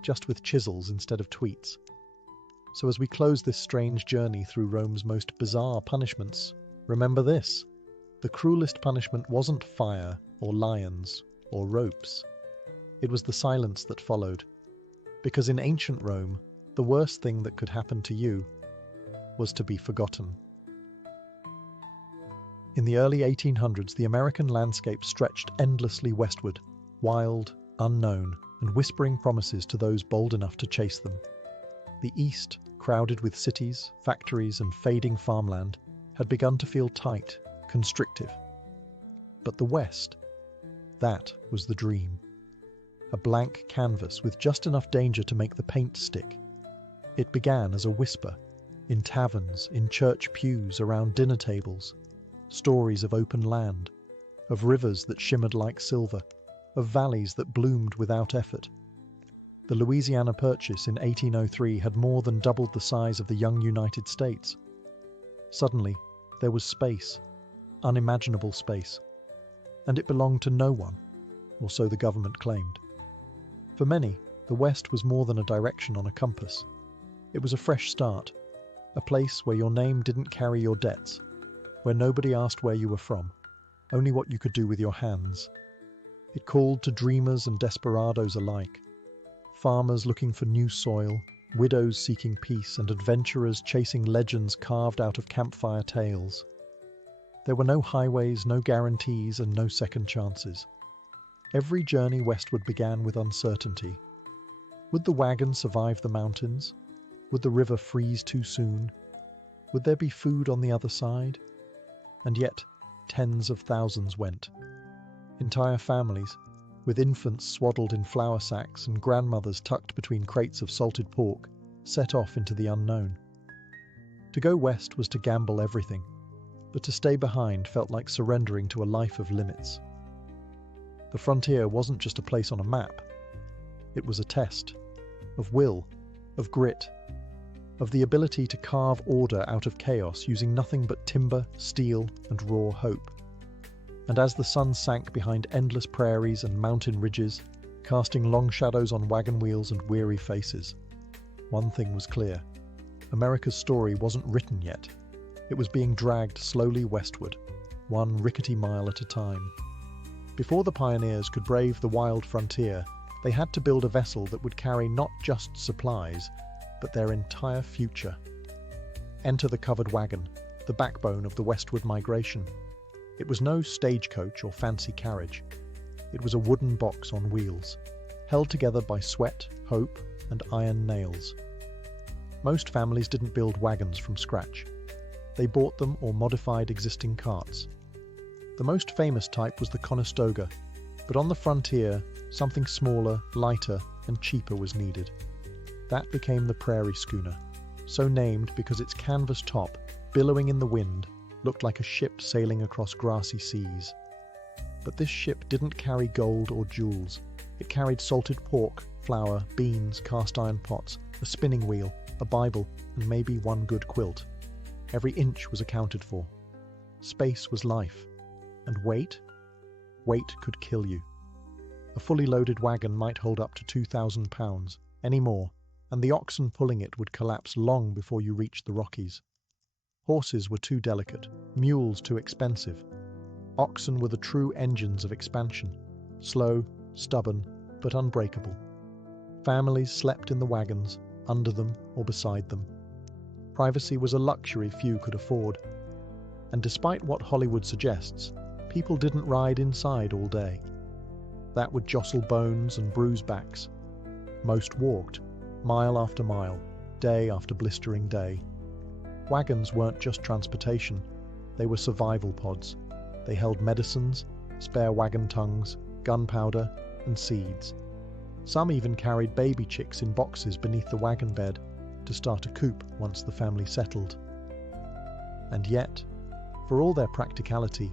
just with chisels instead of tweets. So as we close this strange journey through Rome's most bizarre punishments, remember this: the cruelest punishment wasn't fire or lions or ropes. It was the silence that followed. Because in ancient Rome, the worst thing that could happen to you was to be forgotten. In the early 1800s, the American landscape stretched endlessly westward, wild, unknown, and whispering promises to those bold enough to chase them. The East, crowded with cities, factories, and fading farmland, had begun to feel tight, constrictive. But the West, that was the dream. A blank canvas with just enough danger to make the paint stick. It began as a whisper, in taverns, in church pews, around dinner tables. Stories of open land, of rivers that shimmered like silver, of valleys that bloomed without effort. The Louisiana Purchase in 1803 had more than doubled the size of the young United States. Suddenly, there was space, unimaginable space, and it belonged to no one, or so the government claimed. For many, The West was more than a direction on a compass. It was a fresh start, a place where your name didn't carry your debts, where nobody asked where you were from, only what you could do with your hands. It called to dreamers and desperados alike, farmers looking for new soil, widows seeking peace, and adventurers chasing legends carved out of campfire tales. There were no highways, no guarantees, and no second chances. Every journey westward began with uncertainty. Would the wagon survive the mountains? Would the river freeze too soon? Would there be food on the other side? And yet, tens of thousands went. Entire families, with infants swaddled in flour sacks and grandmothers tucked between crates of salted pork, set off into the unknown. To go west was to gamble everything, but to stay behind felt like surrendering to a life of limits. The frontier wasn't just a place on a map. It was a test of will, of grit, of the ability to carve order out of chaos using nothing but timber, steel, and raw hope. And as the sun sank behind endless prairies and mountain ridges, casting long shadows on wagon wheels and weary faces, one thing was clear. America's story wasn't written yet. It was being dragged slowly westward, one rickety mile at a time. Before the pioneers could brave the wild frontier, they had to build a vessel that would carry not just supplies, but their entire future. Enter the covered wagon, the backbone of the westward migration. It was no stagecoach or fancy carriage. It was a wooden box on wheels, held together by sweat, hope, and iron nails. Most families didn't build wagons from scratch. They bought them or modified existing carts. The most famous type was the Conestoga, but on the frontier, something smaller, lighter, and cheaper was needed. That became the prairie schooner, so named because its canvas top, billowing in the wind, looked like a ship sailing across grassy seas. But this ship didn't carry gold or jewels. It carried salted pork, flour, beans, cast iron pots, a spinning wheel, a Bible, and maybe one good quilt. Every inch was accounted for. Space was life. And weight? Weight could kill you. A fully loaded wagon might hold up to 2,000 pounds, any more, and the oxen pulling it would collapse long before you reached the Rockies. Horses were too delicate, mules too expensive. Oxen were the true engines of expansion, slow, stubborn, but unbreakable. Families slept in the wagons, under them or beside them. Privacy was a luxury few could afford. And despite what Hollywood suggests, people didn't ride inside all day. That would jostle bones and bruise backs. Most walked, mile after mile, day after blistering day. Wagons weren't just transportation, they were survival pods. They held medicines, spare wagon tongues, gunpowder, and seeds. Some even carried baby chicks in boxes beneath the wagon bed to start a coop once the family settled. And yet, for all their practicality,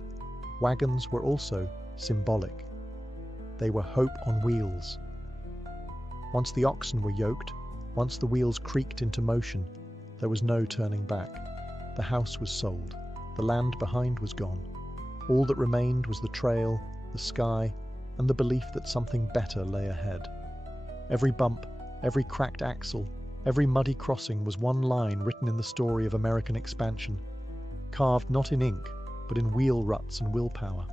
wagons were also symbolic. They were hope on wheels. Once the oxen were yoked, once the wheels creaked into motion, there was no turning back. The house was sold. The land behind was gone. All that remained was the trail, the sky, and the belief that something better lay ahead. Every bump, every cracked axle, every muddy crossing was one line written in the story of American expansion, carved not in ink, but in wheel ruts and willpower.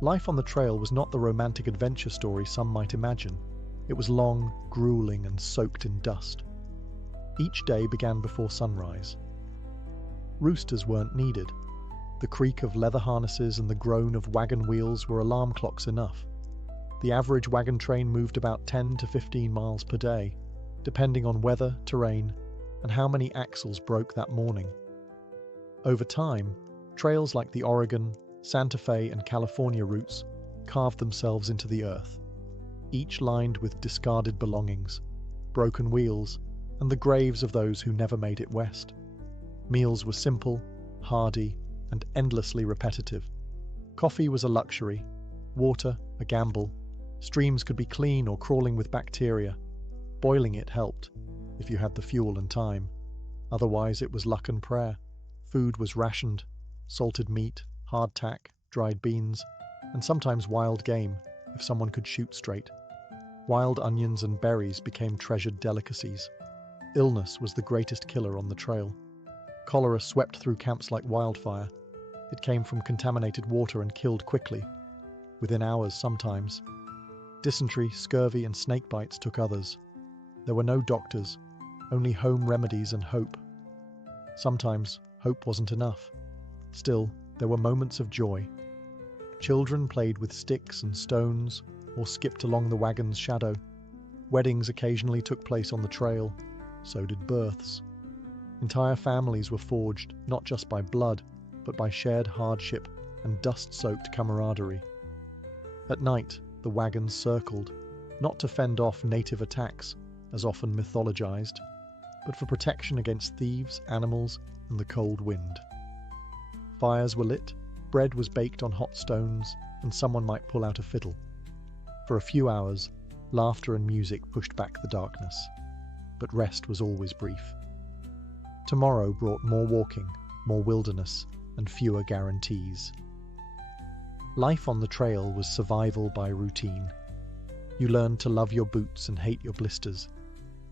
Life on the trail was not the romantic adventure story some might imagine. It was long, grueling, and soaked in dust. Each day began before sunrise. Roosters weren't needed. The creak of leather harnesses and the groan of wagon wheels were alarm clocks enough. The average wagon train moved about 10 to 15 miles per day, depending on weather, terrain, and how many axles broke that morning. Over time, trails like the Oregon, Santa Fe, and California routes carved themselves into the earth, each lined with discarded belongings, broken wheels, and the graves of those who never made it west. Meals were simple, hearty, and endlessly repetitive. Coffee was a luxury, water a gamble. Streams could be clean or crawling with bacteria. Boiling it helped, if you had the fuel and time. Otherwise, it was luck and prayer. Food was rationed: salted meat, hardtack, dried beans, and sometimes wild game, if someone could shoot straight. Wild onions and berries became treasured delicacies. Illness was the greatest killer on the trail. Cholera swept through camps like wildfire. It came from contaminated water and killed quickly, within hours sometimes. Dysentery, scurvy, and snake bites took others. There were no doctors, only home remedies and hope. Sometimes hope wasn't enough. Still, there were moments of joy. Children played with sticks and stones or skipped along the wagon's shadow. Weddings occasionally took place on the trail. So did births. Entire families were forged not just by blood, but by shared hardship and dust-soaked camaraderie. At night, the wagons circled, not to fend off native attacks, as often mythologized, but for protection against thieves, animals, and the cold wind. Fires were lit, bread was baked on hot stones, and someone might pull out a fiddle. For a few hours, laughter and music pushed back the darkness. But rest was always brief. Tomorrow brought more walking, more wilderness, and fewer guarantees. Life on the trail was survival by routine. You learned to love your boots and hate your blisters.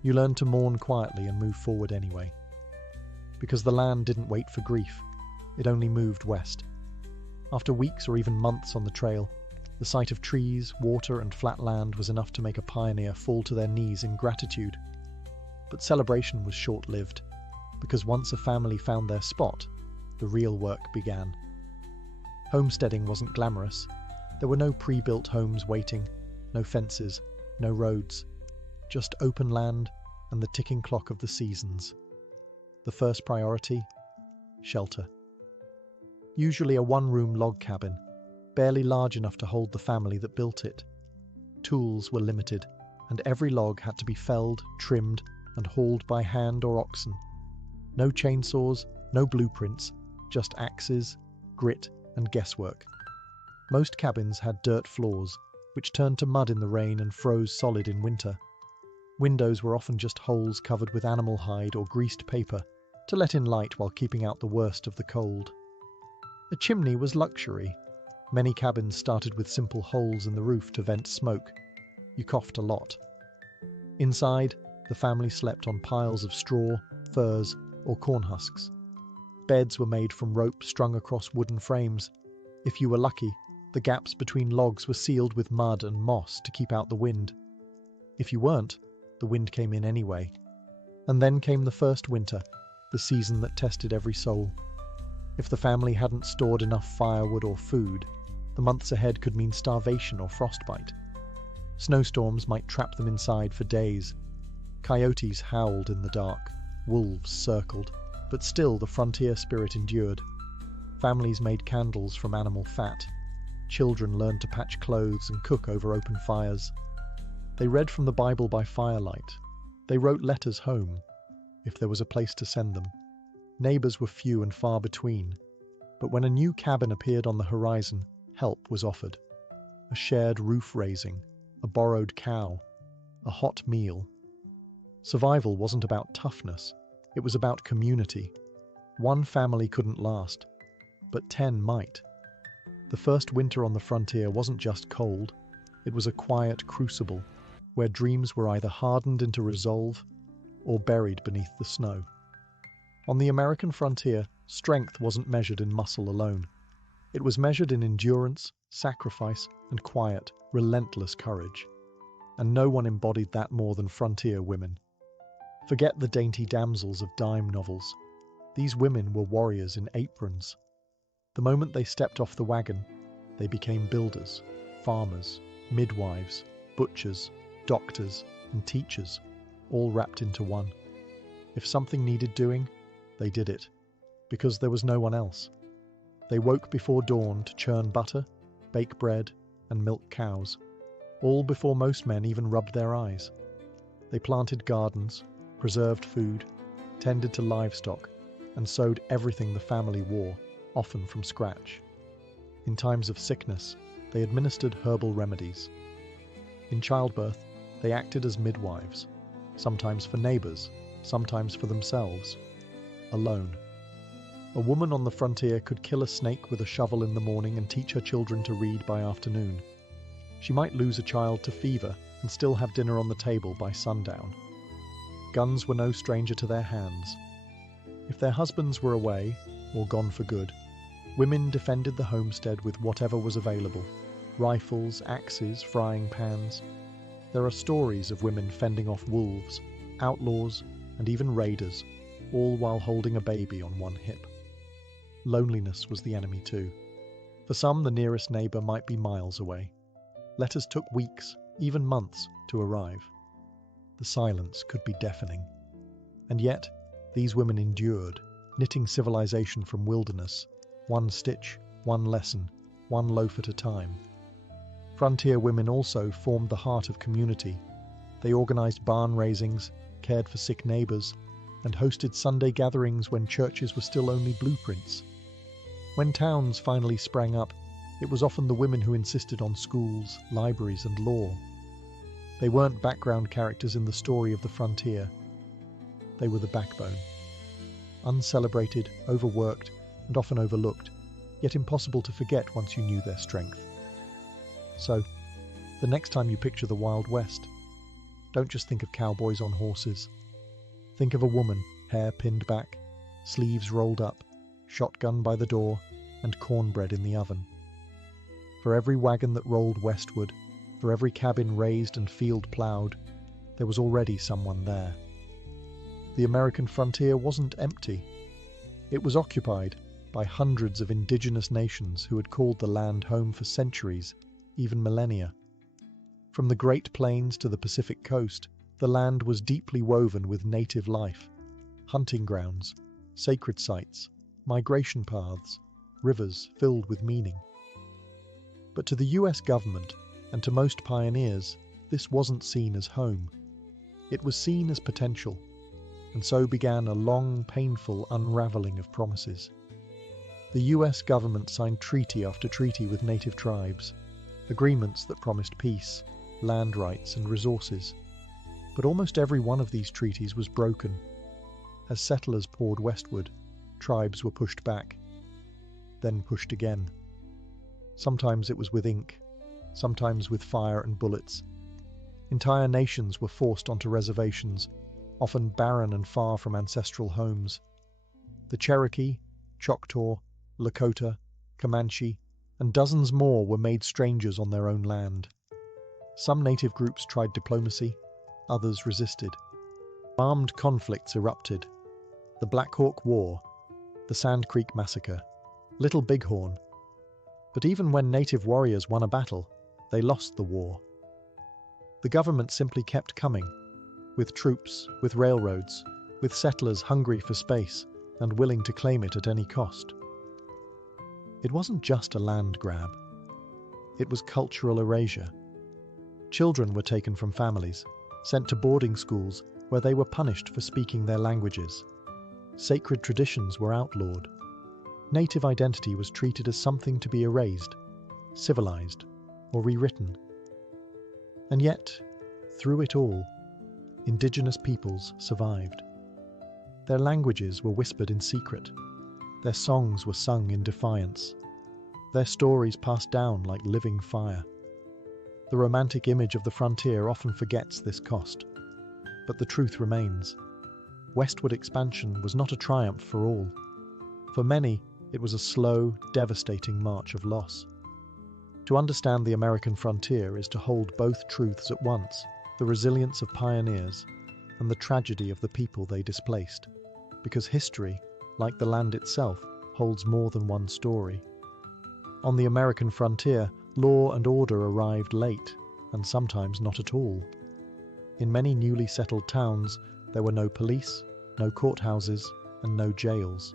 You learned to mourn quietly and move forward anyway. Because the land didn't wait for grief, it only moved west. After weeks or even months on the trail, the sight of trees, water, and flat land was enough to make a pioneer fall to their knees in gratitude. But celebration was short-lived, because once a family found their spot, the real work began. Homesteading wasn't glamorous. There were no pre-built homes waiting, no fences, no roads, just open land and the ticking clock of the seasons. The first priority? Shelter. Usually a one-room log cabin, barely large enough to hold the family that built it. Tools were limited, and every log had to be felled, trimmed, and hauled by hand or oxen. No chainsaws, no blueprints, just axes, grit, and guesswork. Most cabins had dirt floors, which turned to mud in the rain and froze solid in winter. Windows were often just holes covered with animal hide or greased paper to let in light while keeping out the worst of the cold. A chimney was luxury. Many cabins started with simple holes in the roof to vent smoke. You coughed a lot. Inside, the family slept on piles of straw, furs, or corn husks. Beds were made from rope strung across wooden frames. If you were lucky, the gaps between logs were sealed with mud and moss to keep out the wind. If you weren't, the wind came in anyway. And then came the first winter, the season that tested every soul. If the family hadn't stored enough firewood or food, the months ahead could mean starvation or frostbite. Snowstorms might trap them inside for days. Coyotes howled in the dark. Wolves circled. But still the frontier spirit endured. Families made candles from animal fat. Children learned to patch clothes and cook over open fires. They read from the Bible by firelight. They wrote letters home, if there was a place to send them. Neighbors were few and far between. But when a new cabin appeared on the horizon, help was offered. A shared roof raising, a borrowed cow, a hot meal. Survival wasn't about toughness. It was about community. One family couldn't last, but 10 might. The first winter on the frontier wasn't just cold. It was a quiet crucible, where dreams were either hardened into resolve or buried beneath the snow. On the American frontier, strength wasn't measured in muscle alone. It was measured in endurance, sacrifice, and quiet, relentless courage. And no one embodied that more than frontier women. Forget the dainty damsels of dime novels. These women were warriors in aprons. The moment they stepped off the wagon, they became builders, farmers, midwives, butchers, doctors, and teachers, all wrapped into one. If something needed doing, they did it, because there was no one else. They woke before dawn to churn butter, bake bread, and milk cows, all before most men even rubbed their eyes. They planted gardens, preserved food, tended to livestock, and sewed everything the family wore, often from scratch. In times of sickness, they administered herbal remedies. In childbirth, they acted as midwives, sometimes for neighbors, sometimes for themselves, alone. A woman on the frontier could kill a snake with a shovel in the morning and teach her children to read by afternoon. She might lose a child to fever, and still have dinner on the table by sundown. Guns were no stranger to their hands. If their husbands were away, or gone for good, women defended the homestead with whatever was available: rifles, axes, frying pans. There are stories of women fending off wolves, outlaws, and even raiders, all while holding a baby on one hip. Loneliness was the enemy too. For some, the nearest neighbour might be miles away. Letters took weeks, even months, to arrive. The silence could be deafening. And yet, these women endured, knitting civilization from wilderness, one stitch, one lesson, one loaf at a time. Frontier women also formed the heart of community. They organized barn raisings, cared for sick neighbors, and hosted Sunday gatherings when churches were still only blueprints. When towns finally sprang up, it was often the women who insisted on schools, libraries, and law. They weren't background characters in the story of the frontier. They were the backbone. Uncelebrated, overworked, and often overlooked, yet impossible to forget once you knew their strength. So, the next time you picture the Wild West, don't just think of cowboys on horses. Think of a woman, hair pinned back, sleeves rolled up, shotgun by the door, and cornbread in the oven. For every wagon that rolled westward, for every cabin raised and field ploughed, there was already someone there. The American frontier wasn't empty. It was occupied by hundreds of indigenous nations who had called the land home for centuries, even millennia. From the Great Plains to the Pacific coast, the land was deeply woven with native life: hunting grounds, sacred sites, migration paths, rivers filled with meaning. But to the US government, and to most pioneers, this wasn't seen as home. It was seen as potential, and so began a long, painful unraveling of promises. The US government signed treaty after treaty with native tribes, agreements that promised peace, land rights, and resources. But almost every one of these treaties was broken. As settlers poured westward, tribes were pushed back, then pushed again. Sometimes it was with ink, sometimes with fire and bullets. Entire nations were forced onto reservations, often barren and far from ancestral homes. The Cherokee, Choctaw, Lakota, Comanche, and dozens more were made strangers on their own land. Some native groups tried diplomacy, others resisted. Armed conflicts erupted. The Black Hawk War, the Sand Creek Massacre, Little Bighorn. But even when native warriors won a battle, they lost the war. The government simply kept coming, with troops, with railroads, with settlers hungry for space and willing to claim it at any cost. It wasn't just a land grab. It was cultural erasure. Children were taken from families, sent to boarding schools where they were punished for speaking their languages. Sacred traditions were outlawed. Native identity was treated as something to be erased, civilized, or rewritten. And yet, through it all, indigenous peoples survived. Their languages were whispered in secret. Their songs were sung in defiance. Their stories passed down like living fire. The romantic image of the frontier often forgets this cost. But the truth remains. Westward expansion was not a triumph for all. For many, it was a slow, devastating march of loss. To understand the American frontier is to hold both truths at once: the resilience of pioneers and the tragedy of the people they displaced. Because history, like the land itself, holds more than one story. On the American frontier, law and order arrived late, and sometimes not at all. In many newly settled towns, there were no police, no courthouses, and no jails.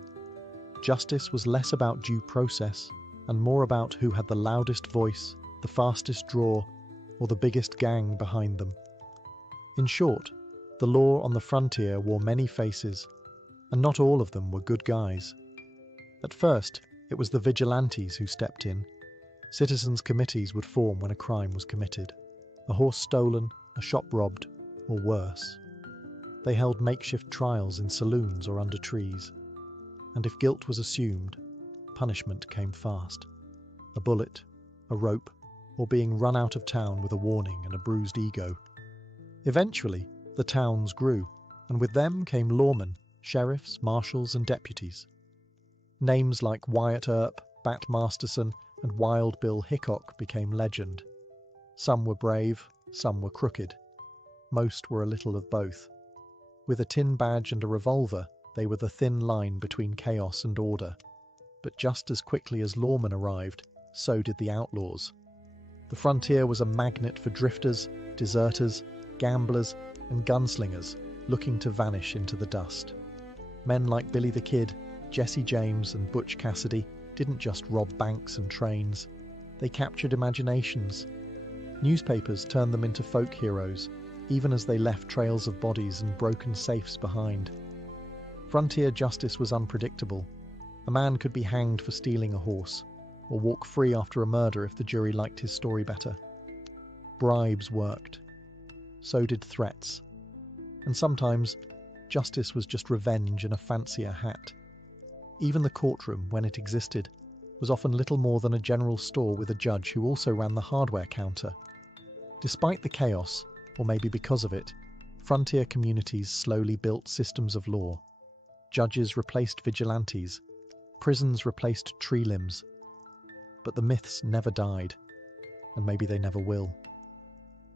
Justice was less about due process and more about who had the loudest voice, the fastest draw, or the biggest gang behind them. In short, the law on the frontier wore many faces, and not all of them were good guys. At first, it was the vigilantes who stepped in. Citizens' committees would form when a crime was committed: a horse stolen, a shop robbed, or worse. They held makeshift trials in saloons or under trees. And if guilt was assumed, punishment came fast. A bullet, a rope, or being run out of town with a warning and a bruised ego. Eventually, the towns grew, and with them came lawmen, sheriffs, marshals, and deputies. Names like Wyatt Earp, Bat Masterson, and Wild Bill Hickok became legend. Some were brave, some were crooked. Most were a little of both. With a tin badge and a revolver, they were the thin line between chaos and order. But just as quickly as lawmen arrived, so did the outlaws. The frontier was a magnet for drifters, deserters, gamblers, and gunslingers looking to vanish into the dust. Men like Billy the Kid, Jesse James, and Butch Cassidy didn't just rob banks and trains. They captured imaginations. Newspapers turned them into folk heroes, even as they left trails of bodies and broken safes behind. Frontier justice was unpredictable. A man could be hanged for stealing a horse, or walk free after a murder if the jury liked his story better. Bribes worked. So did threats. And sometimes, justice was just revenge in a fancier hat. Even the courtroom, when it existed, was often little more than a general store with a judge who also ran the hardware counter. Despite the chaos, or maybe because of it, frontier communities slowly built systems of law. Judges replaced vigilantes. Prisons replaced tree limbs. But the myths never died, and maybe they never will.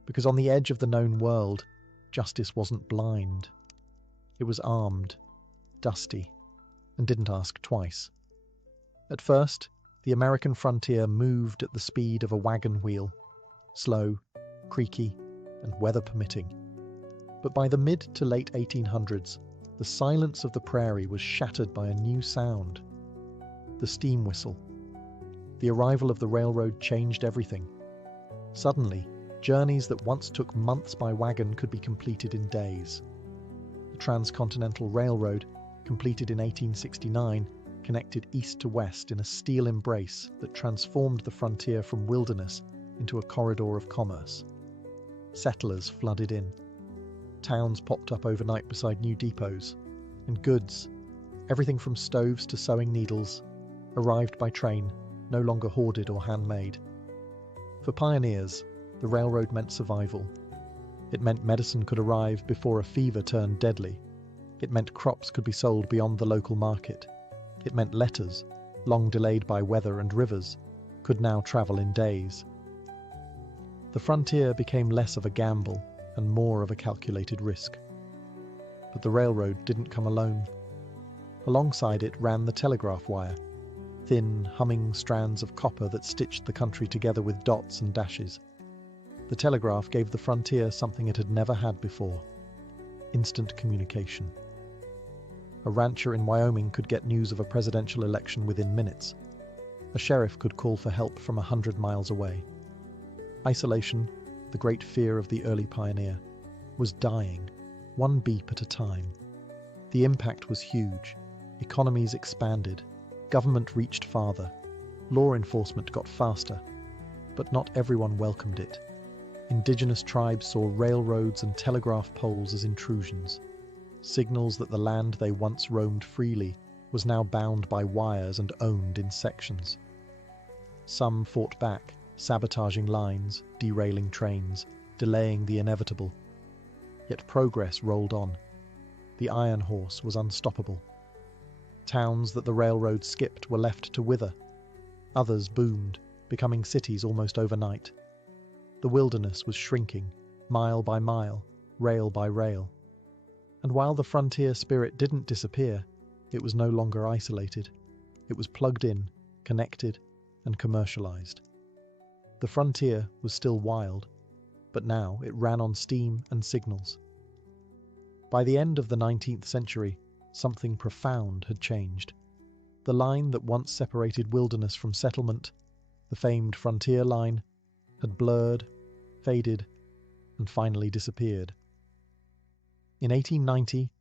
Because on the edge of the known world, justice wasn't blind. It was armed, dusty, and didn't ask twice. At first, the American frontier moved at the speed of a wagon wheel, slow, creaky, and weather permitting. But by the mid to late 1800s, the silence of the prairie was shattered by a new sound: the steam whistle. The arrival of the railroad changed everything. Suddenly, journeys that once took months by wagon could be completed in days. The Transcontinental Railroad, completed in 1869, connected east to west in a steel embrace that transformed the frontier from wilderness into a corridor of commerce. Settlers flooded in. Towns popped up overnight beside new depots, and goods, everything from stoves to sewing needles, arrived by train, no longer hoarded or handmade. For pioneers, the railroad meant survival. It meant medicine could arrive before a fever turned deadly. It meant crops could be sold beyond the local market. It meant letters, long delayed by weather and rivers, could now travel in days. The frontier became less of a gamble and more of a calculated risk. But the railroad didn't come alone. Alongside it ran the telegraph wire, thin, humming strands of copper that stitched the country together with dots and dashes. The telegraph gave the frontier something it had never had before: instant communication. A rancher in Wyoming could get news of a presidential election within minutes. A sheriff could call for help from 100 miles away. Isolation, the great fear of the early pioneer, was dying, one beep at a time. The impact was huge. Economies expanded. Government reached farther. Law enforcement got faster. But not everyone welcomed it. Indigenous tribes saw railroads and telegraph poles as intrusions, signals that the land they once roamed freely was now bound by wires and owned in sections. Some fought back, sabotaging lines, derailing trains, delaying the inevitable. Yet progress rolled on. The iron horse was unstoppable. Towns that the railroad skipped were left to wither. Others boomed, becoming cities almost overnight. The wilderness was shrinking, mile by mile, rail by rail. And while the frontier spirit didn't disappear, it was no longer isolated. It was plugged in, connected, and commercialized. The frontier was still wild, but now it ran on steam and signals. By the end of the 19th century, something profound had changed. The line that once separated wilderness from settlement, the famed frontier line, had blurred, faded, and finally disappeared. In 1890,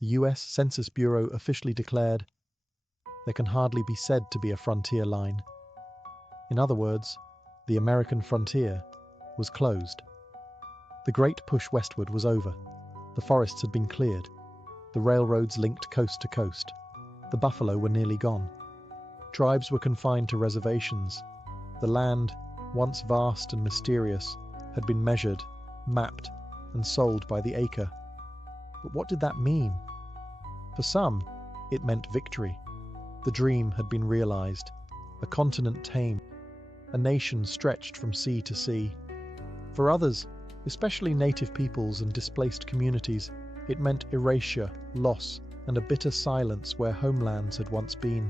the US Census Bureau officially declared, "There can hardly be said to be a frontier line." In other words, the American frontier was closed. The great push westward was over. The forests had been cleared. The railroads linked coast to coast. The buffalo were nearly gone. Tribes were confined to reservations. The land once vast and mysterious, had been measured, mapped, and sold by the acre. But what did that mean? For some, it meant victory. The dream had been realized, a continent tamed, a nation stretched from sea to sea. For others, especially native peoples and displaced communities, it meant erasure, loss, and a bitter silence where homelands had once been.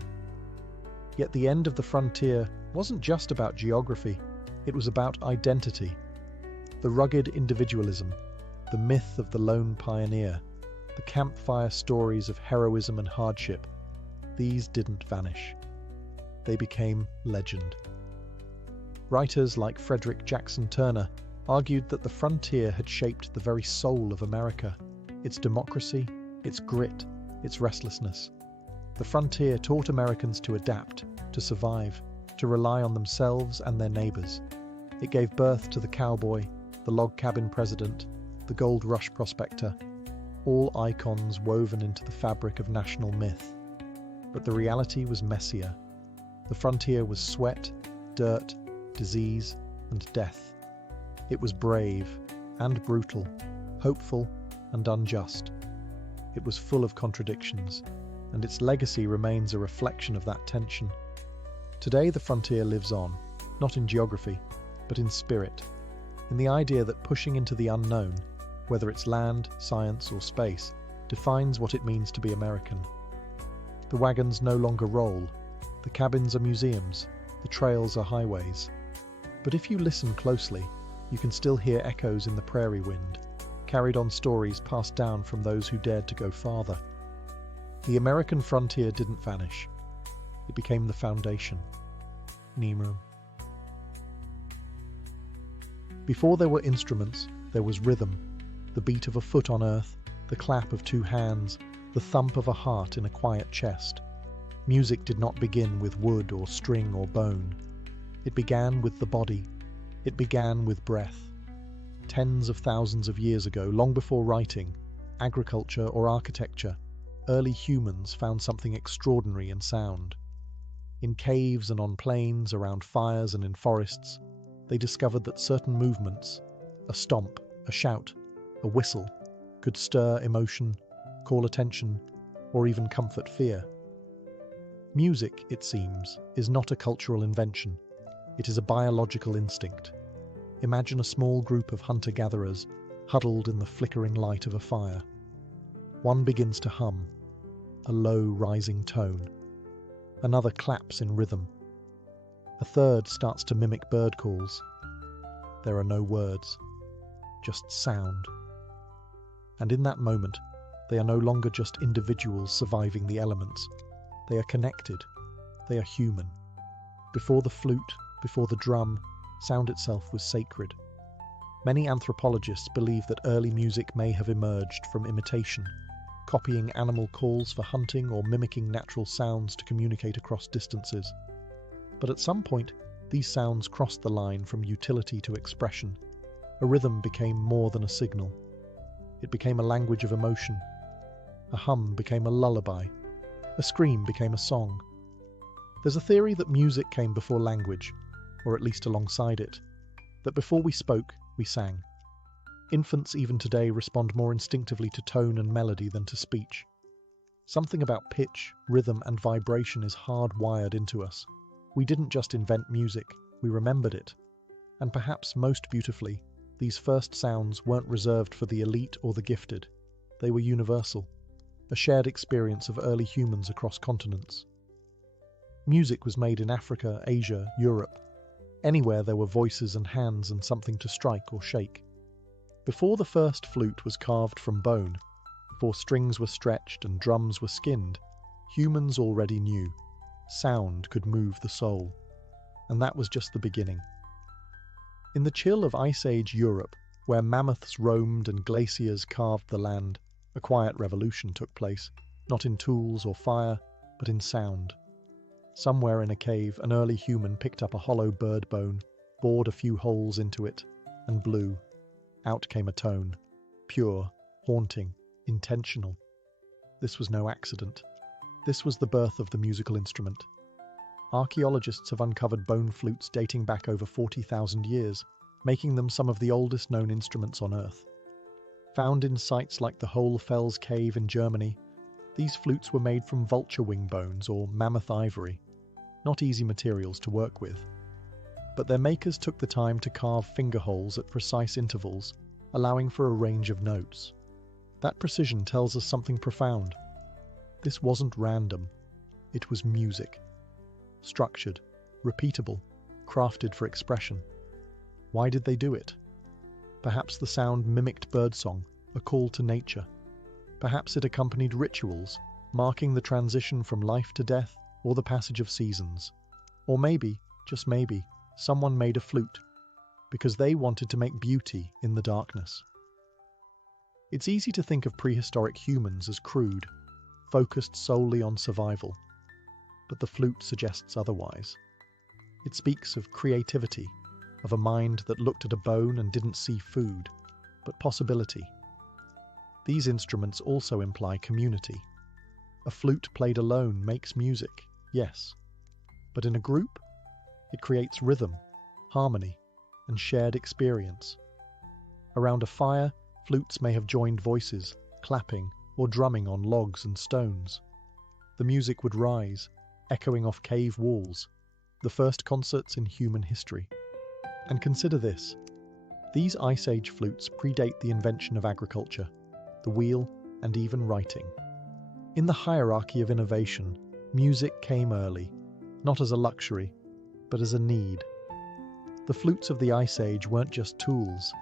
Yet the end of the frontier wasn't just about geography, it was about identity. The rugged individualism, the myth of the lone pioneer, the campfire stories of heroism and hardship, these didn't vanish. They became legend. Writers like Frederick Jackson Turner argued that the frontier had shaped the very soul of America, its democracy, its grit, its restlessness. The frontier taught Americans to adapt, to survive, to rely on themselves and their neighbors. It gave birth to the cowboy, the log cabin president, the gold rush prospector, all icons woven into the fabric of national myth. But the reality was messier. The frontier was sweat, dirt, disease, and death. It was brave and brutal, hopeful and unjust. It was full of contradictions, and its legacy remains a reflection of that tension. Today the frontier lives on, not in geography, but in spirit, in the idea that pushing into the unknown, whether it's land, science, or space, defines what it means to be American. The wagons no longer roll, the cabins are museums, the trails are highways. But if you listen closely, you can still hear echoes in the prairie wind, carried on stories passed down from those who dared to go farther. The American frontier didn't vanish. It became the foundation. Nemo. Before there were instruments, there was rhythm, the beat of a foot on earth, the clap of two hands, the thump of a heart in a quiet chest. Music did not begin with wood or string or bone. It began with the body. It began with breath. Tens of thousands of years ago, long before writing, agriculture, or architecture, early humans found something extraordinary in sound. In caves and on plains, around fires and in forests, they discovered that certain movements, a stomp, a shout, a whistle, could stir emotion, call attention, or even comfort fear. Music, it seems, is not a cultural invention. It is a biological instinct. Imagine a small group of hunter-gatherers huddled in the flickering light of a fire. One begins to hum, a low rising tone. Another claps in rhythm. A third starts to mimic bird calls. There are no words, just sound. And in that moment, they are no longer just individuals surviving the elements. They are connected. They are human. Before the flute, before the drum, sound itself was sacred. Many anthropologists believe that early music may have emerged from imitation, copying animal calls for hunting or mimicking natural sounds to communicate across distances. But at some point, these sounds crossed the line from utility to expression. A rhythm became more than a signal. It became a language of emotion. A hum became a lullaby. A scream became a song. There's a theory that music came before language, or at least alongside it, that before we spoke, we sang. Infants even today respond more instinctively to tone and melody than to speech. Something about pitch, rhythm, and vibration is hardwired into us. We didn't just invent music, we remembered it. And perhaps most beautifully, these first sounds weren't reserved for the elite or the gifted. They were universal, a shared experience of early humans across continents. Music was made in Africa, Asia, Europe, anywhere there were voices and hands and something to strike or shake. Before the first flute was carved from bone, before strings were stretched and drums were skinned, humans already knew sound could move the soul, and that was just the beginning. In the chill of Ice Age Europe, where mammoths roamed and glaciers carved the land, a quiet revolution took place, not in tools or fire, but in sound. Somewhere in a cave, an early human picked up a hollow bird bone, bored a few holes into it, and blew. Out came a tone, pure, haunting, intentional. This was no accident. This was the birth of the musical instrument. Archaeologists have uncovered bone flutes dating back over 40,000 years, making them some of the oldest known instruments on Earth. Found in sites like the Hohlfels cave in Germany, these flutes were made from vulture wing bones or mammoth ivory, not easy materials to work with. But their makers took the time to carve finger holes at precise intervals, allowing for a range of notes. That precision tells us something profound. This wasn't random. It was music. Structured, repeatable, crafted for expression. Why did they do it? Perhaps the sound mimicked birdsong, a call to nature. Perhaps it accompanied rituals, marking the transition from life to death or the passage of seasons. Or maybe, just maybe, someone made a flute because they wanted to make beauty in the darkness. It's easy to think of prehistoric humans as crude, focused solely on survival. But the flute suggests otherwise. It speaks of creativity, of a mind that looked at a bone and didn't see food, but possibility. These instruments also imply community. A flute played alone makes music, yes, but in a group, it creates rhythm, harmony, and shared experience. Around a fire, flutes may have joined voices, clapping or drumming on logs and stones. The music would rise, echoing off cave walls, the first concerts in human history. And consider this. These Ice Age flutes predate the invention of agriculture, the wheel, and even writing. In the hierarchy of innovation, music came early, not as a luxury, but as a need. The flutes of the Ice Age weren't just tools.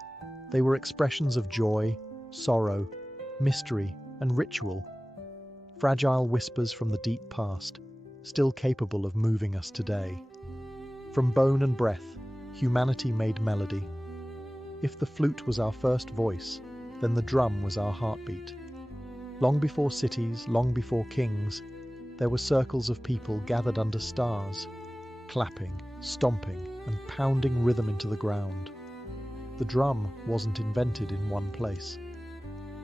They were expressions of joy, sorrow, mystery, and ritual. Fragile whispers from the deep past, still capable of moving us today. From bone and breath, humanity made melody. If the flute was our first voice, then the drum was our heartbeat. Long before cities, long before kings, there were circles of people gathered under stars, clapping, stomping, and pounding rhythm into the ground. The drum wasn't invented in one place.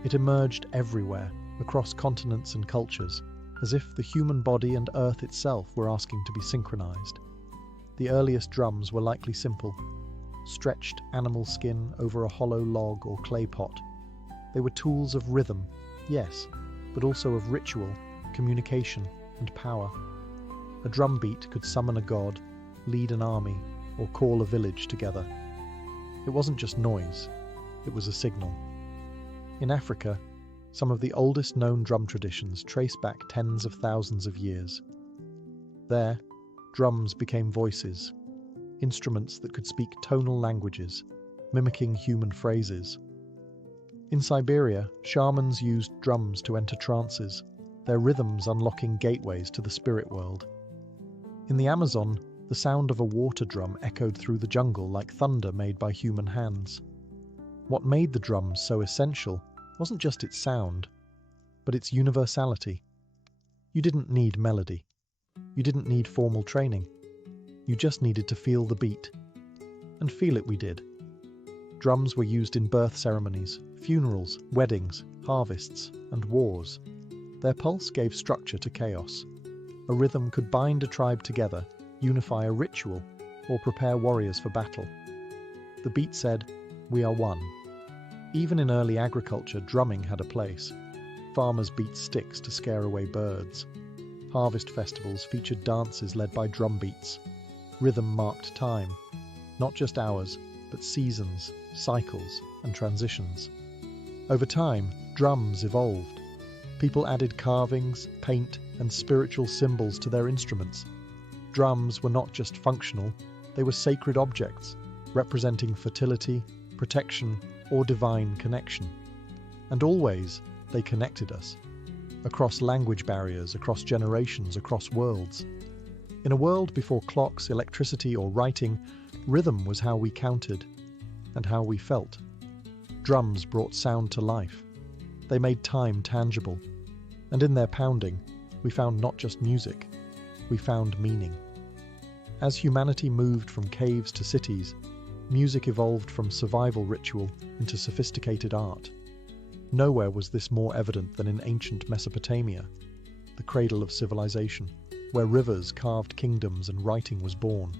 It emerged everywhere, across continents and cultures, as if the human body and Earth itself were asking to be synchronized. The earliest drums were likely simple, stretched animal skin over a hollow log or clay pot. They were tools of rhythm, yes, but also of ritual, communication, and power. A drum beat could summon a god, lead an army, or call a village together. It wasn't just noise, it was a signal. In Africa, some of the oldest known drum traditions trace back tens of thousands of years. There, drums became voices, instruments that could speak tonal languages, mimicking human phrases. In Siberia, shamans used drums to enter trances, their rhythms unlocking gateways to the spirit world. In the Amazon, the sound of a water drum echoed through the jungle like thunder made by human hands. What made the drums so essential wasn't just its sound, but its universality. You didn't need melody. You didn't need formal training. You just needed to feel the beat. And feel it we did. Drums were used in birth ceremonies, funerals, weddings, harvests, and wars. Their pulse gave structure to chaos. A rhythm could bind a tribe together, unify a ritual, or prepare warriors for battle. The beat said, "We are one." Even in early agriculture, drumming had a place. Farmers beat sticks to scare away birds. Harvest festivals featured dances led by drum beats. Rhythm marked time, not just hours, but seasons, cycles, and transitions. Over time, drums evolved. People added carvings, paint, and spiritual symbols to their instruments. Drums were not just functional, they were sacred objects, representing fertility, protection, or divine connection. And always, they connected us. Across language barriers, across generations, across worlds. In a world before clocks, electricity, or writing, rhythm was how we counted and how we felt. Drums brought sound to life. They made time tangible. And in their pounding, we found not just music, we found meaning. As humanity moved from caves to cities, music evolved from survival ritual into sophisticated art. Nowhere was this more evident than in ancient Mesopotamia, the cradle of civilization. where rivers carved kingdoms and writing was born.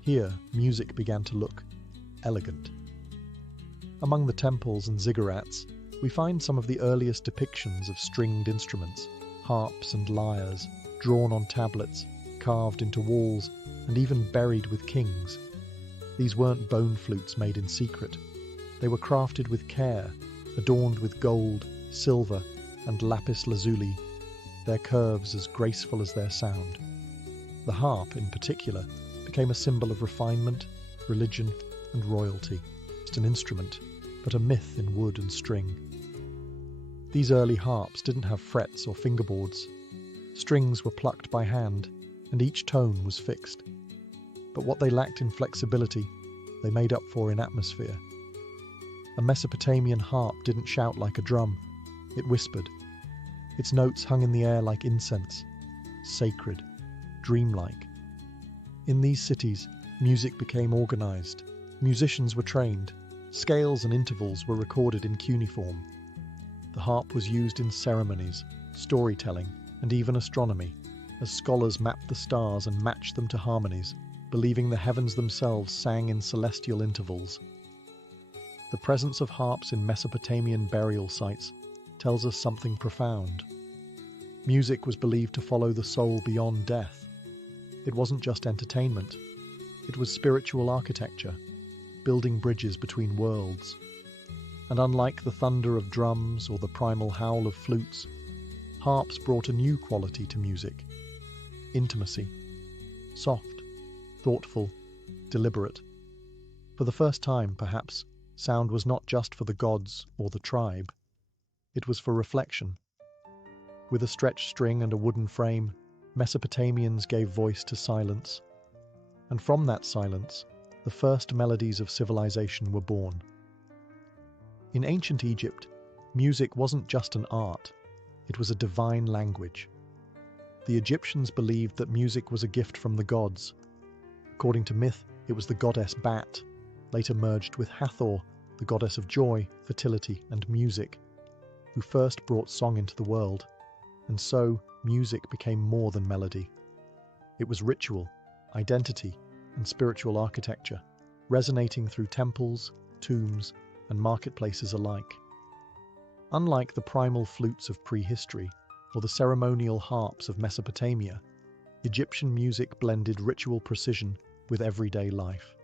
Here, music began to look elegant. Among the temples and ziggurats, we find some of the earliest depictions of stringed instruments, harps and lyres, drawn on tablets, carved into walls, and even buried with kings. These weren't bone flutes made in secret. They were crafted with care, adorned with gold, silver, and lapis lazuli, their curves as graceful as their sound. The harp, in particular, became a symbol of refinement, religion, and royalty. Just an instrument, but a myth in wood and string. These early harps didn't have frets or fingerboards. Strings were plucked by hand, and each tone was fixed. But what they lacked in flexibility, they made up for in atmosphere. A Mesopotamian harp didn't shout like a drum, it whispered. Its notes hung in the air like incense, sacred, dreamlike. In these cities, music became organized. Musicians were trained. Scales and intervals were recorded in cuneiform. The harp was used in ceremonies, storytelling, and even astronomy, as scholars mapped the stars and matched them to harmonies, believing the heavens themselves sang in celestial intervals. The presence of harps in Mesopotamian burial sites tells us something profound. Music was believed to follow the soul beyond death. It wasn't just entertainment. It was spiritual architecture, building bridges between worlds. And unlike the thunder of drums or the primal howl of flutes, harps brought a new quality to music: intimacy. Soft, thoughtful, deliberate. For the first time, perhaps, sound was not just for the gods or the tribe. It was for reflection. With a stretched string and a wooden frame, Mesopotamians gave voice to silence. And from that silence, the first melodies of civilization were born. In ancient Egypt, music wasn't just an art, it was a divine language. The Egyptians believed that music was a gift from the gods. According to myth, it was the goddess Bat, later merged with Hathor, the goddess of joy, fertility, and music, who first brought song into the world. And so, music became more than melody. It was ritual, identity, and spiritual architecture, resonating through temples, tombs, and marketplaces alike. Unlike the primal flutes of prehistory or the ceremonial harps of Mesopotamia, Egyptian music blended ritual precision with everyday life.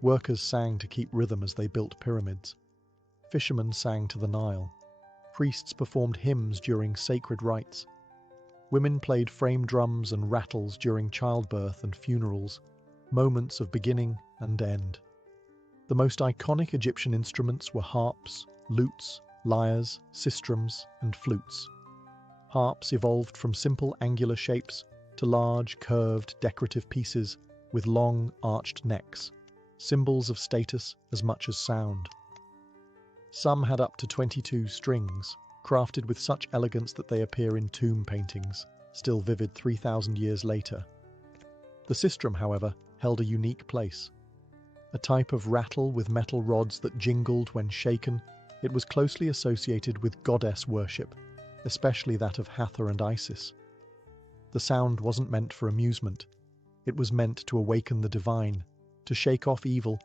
Workers sang to keep rhythm as they built pyramids. Fishermen sang to the Nile. Priests performed hymns during sacred rites. Women played frame drums and rattles during childbirth and funerals, moments of beginning and end. The most iconic Egyptian instruments were harps, lutes, lyres, sistrums, and flutes. Harps evolved from simple angular shapes to large, curved, decorative pieces with long, arched necks, symbols of status as much as sound. Some had up to 22 strings, crafted with such elegance that they appear in tomb paintings, still vivid 3,000 years later. The sistrum, however, held a unique place. A type of rattle with metal rods that jingled when shaken, it was closely associated with goddess worship, especially that of Hathor and Isis. The sound wasn't meant for amusement. It was meant to awaken the divine, to shake off evil,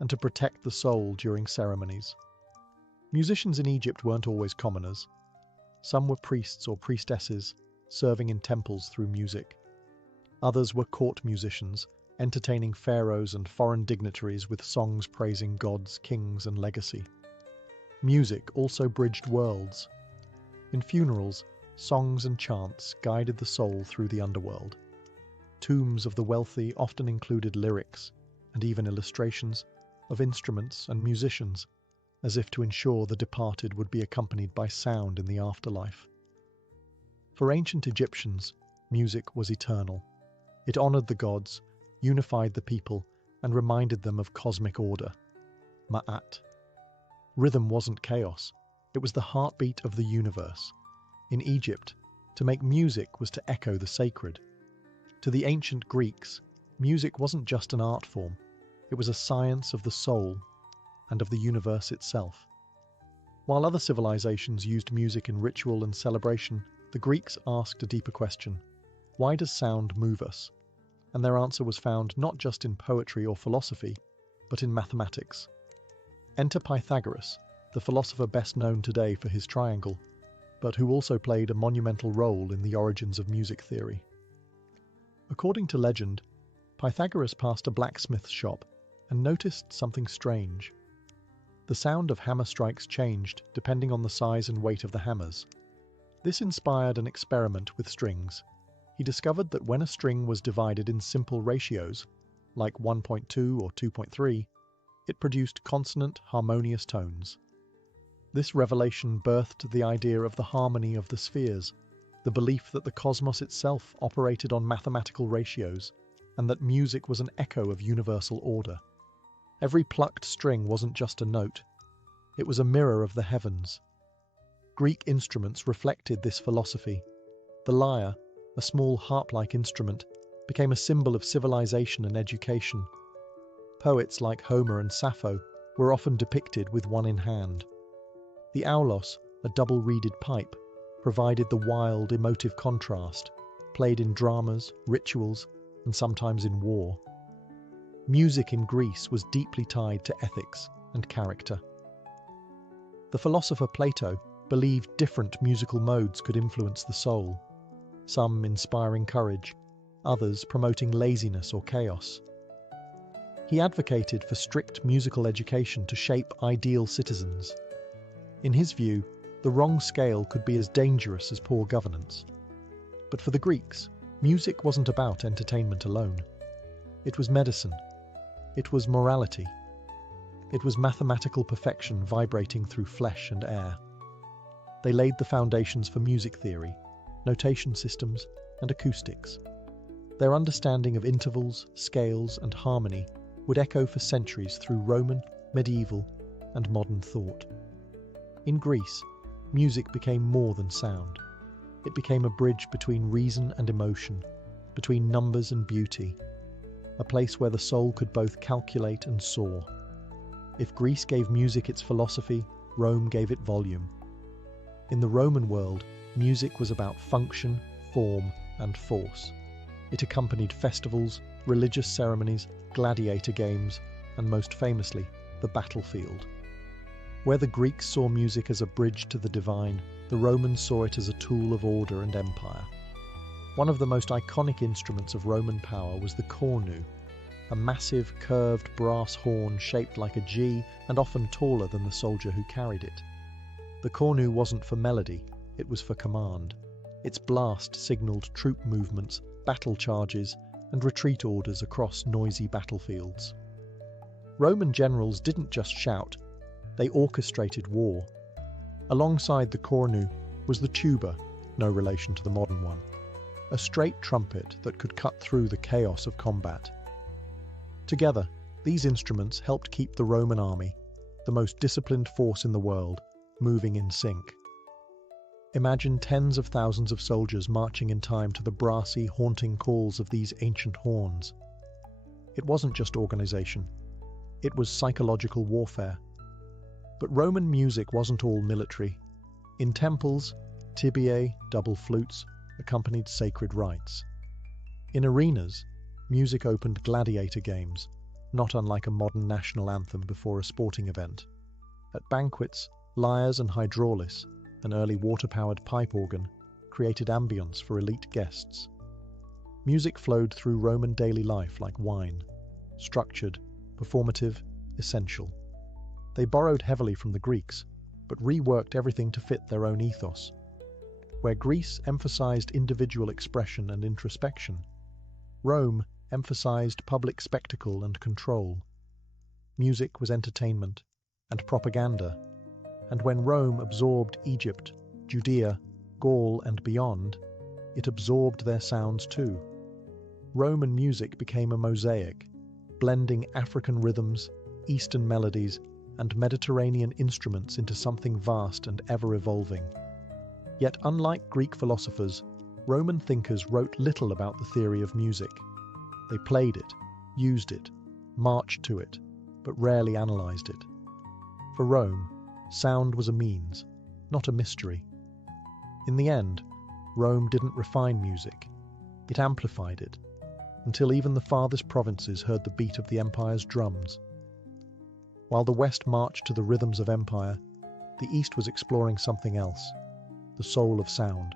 and to protect the soul during ceremonies. Musicians in Egypt weren't always commoners. Some were priests or priestesses, serving in temples through music. Others were court musicians, entertaining pharaohs and foreign dignitaries with songs praising gods, kings, and legacy. Music also bridged worlds. In funerals, songs and chants guided the soul through the underworld. Tombs of the wealthy often included lyrics, and even illustrations, of instruments and musicians, as if to ensure the departed would be accompanied by sound in the afterlife. For ancient Egyptians, music was eternal. It honored the gods, unified the people, and reminded them of cosmic order. Ma'at. Rhythm wasn't chaos, it was the heartbeat of the universe. In Egypt, to make music was to echo the sacred. To the ancient Greeks, music wasn't just an art form, it was a science of the soul and of the universe itself. While other civilizations used music in ritual and celebration, the Greeks asked a deeper question. Why does sound move us? And their answer was found not just in poetry or philosophy, but in mathematics. Enter Pythagoras, the philosopher best known today for his triangle, but who also played a monumental role in the origins of music theory. According to legend, Pythagoras passed a blacksmith's shop and noticed something strange. The sound of hammer strikes changed depending on the size and weight of the hammers. This inspired an experiment with strings. He discovered that when a string was divided in simple ratios, like 1.2 or 2.3, it produced consonant, harmonious tones. This revelation birthed the idea of the harmony of the spheres, the belief that the cosmos itself operated on mathematical ratios, and that music was an echo of universal order. Every plucked string wasn't just a note, it was a mirror of the heavens. Greek instruments reflected this philosophy. The lyre, a small harp-like instrument, became a symbol of civilization and education. Poets like Homer and Sappho were often depicted with one in hand. The aulos, a double-reeded pipe, provided the wild, emotive contrast, played in dramas, rituals, and sometimes in war. Music in Greece was deeply tied to ethics and character. The philosopher Plato believed different musical modes could influence the soul, some inspiring courage, others promoting laziness or chaos. He advocated for strict musical education to shape ideal citizens. In his view, the wrong scale could be as dangerous as poor governance. But for the Greeks, music wasn't about entertainment alone. It was medicine. It was morality. It was mathematical perfection vibrating through flesh and air. They laid the foundations for music theory, notation systems, and acoustics. Their understanding of intervals, scales, and harmony would echo for centuries through Roman, medieval, and modern thought. In Greece, music became more than sound. It became a bridge between reason and emotion, between numbers and beauty, a place where the soul could both calculate and soar. If Greece gave music its philosophy, Rome gave it volume. In the Roman world, music was about function, form, and force. It accompanied festivals, religious ceremonies, gladiator games, and most famously, the battlefield. Where the Greeks saw music as a bridge to the divine, the Romans saw it as a tool of order and empire. One of the most iconic instruments of Roman power was the cornu, a massive, curved brass horn shaped like a G and often taller than the soldier who carried it. The cornu wasn't for melody, it was for command. Its blast signaled troop movements, battle charges, and retreat orders across noisy battlefields. Roman generals didn't just shout, they orchestrated war. Alongside the cornu was the tuba, no relation to the modern one, a straight trumpet that could cut through the chaos of combat. Together, these instruments helped keep the Roman army, the most disciplined force in the world, moving in sync. Imagine tens of thousands of soldiers marching in time to the brassy, haunting calls of these ancient horns. It wasn't just organization, it was psychological warfare. But Roman music wasn't all military. In temples, tibiae, double flutes, accompanied sacred rites. In arenas, music opened gladiator games, not unlike a modern national anthem before a sporting event. At banquets, lyres and hydraulis, an early water-powered pipe organ, created ambience for elite guests. Music flowed through Roman daily life like wine, structured, performative, essential. They borrowed heavily from the Greeks, but reworked everything to fit their own ethos. Where Greece emphasized individual expression and introspection, Rome emphasized public spectacle and control. Music was entertainment and propaganda, and when Rome absorbed Egypt, Judea, Gaul, and beyond, it absorbed their sounds too. Roman music became a mosaic, blending African rhythms, Eastern melodies, and Mediterranean instruments into something vast and ever-evolving. Yet unlike Greek philosophers, Roman thinkers wrote little about the theory of music. They played it, used it, marched to it, but rarely analyzed it. For Rome, sound was a means, not a mystery. In the end, Rome didn't refine music. It amplified it, until even the farthest provinces heard the beat of the empire's drums. While the West marched to the rhythms of empire, the East was exploring something else, the soul of sound.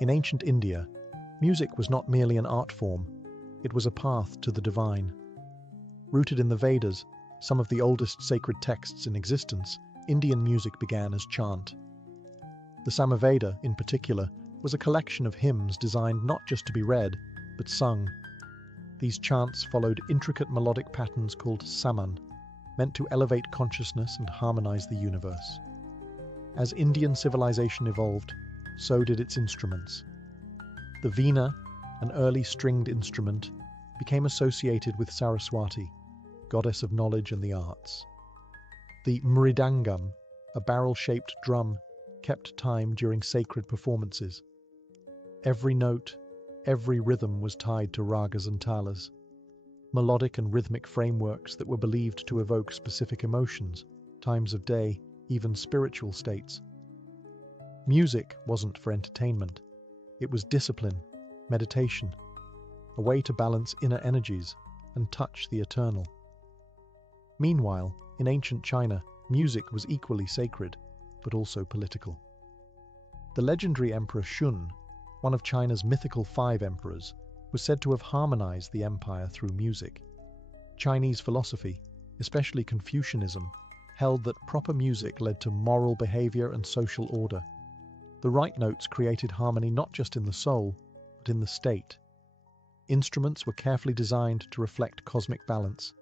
In ancient India, music was not merely an art form, it was a path to the divine. Rooted in the Vedas, some of the oldest sacred texts in existence, Indian music began as chant. The Samaveda, in particular, was a collection of hymns designed not just to be read, but sung. These chants followed intricate melodic patterns called saman, meant to elevate consciousness and harmonize the universe. As Indian civilization evolved, so did its instruments. The veena, an early stringed instrument, became associated with Saraswati, goddess of knowledge and the arts. The mridangam, a barrel-shaped drum, kept time during sacred performances. Every note, every rhythm was tied to ragas and talas, melodic and rhythmic frameworks that were believed to evoke specific emotions, times of day, even spiritual states. Music wasn't for entertainment. It was discipline, meditation, a way to balance inner energies and touch the eternal. Meanwhile, in ancient China, music was equally sacred, but also political. The legendary Emperor Shun, one of China's mythical 5 emperors, was said to have harmonized the empire through music. Chinese philosophy, especially Confucianism, held that proper music led to moral behavior and social order. The right notes created harmony not just in the soul, but in the state. Instruments were carefully designed to reflect cosmic balance.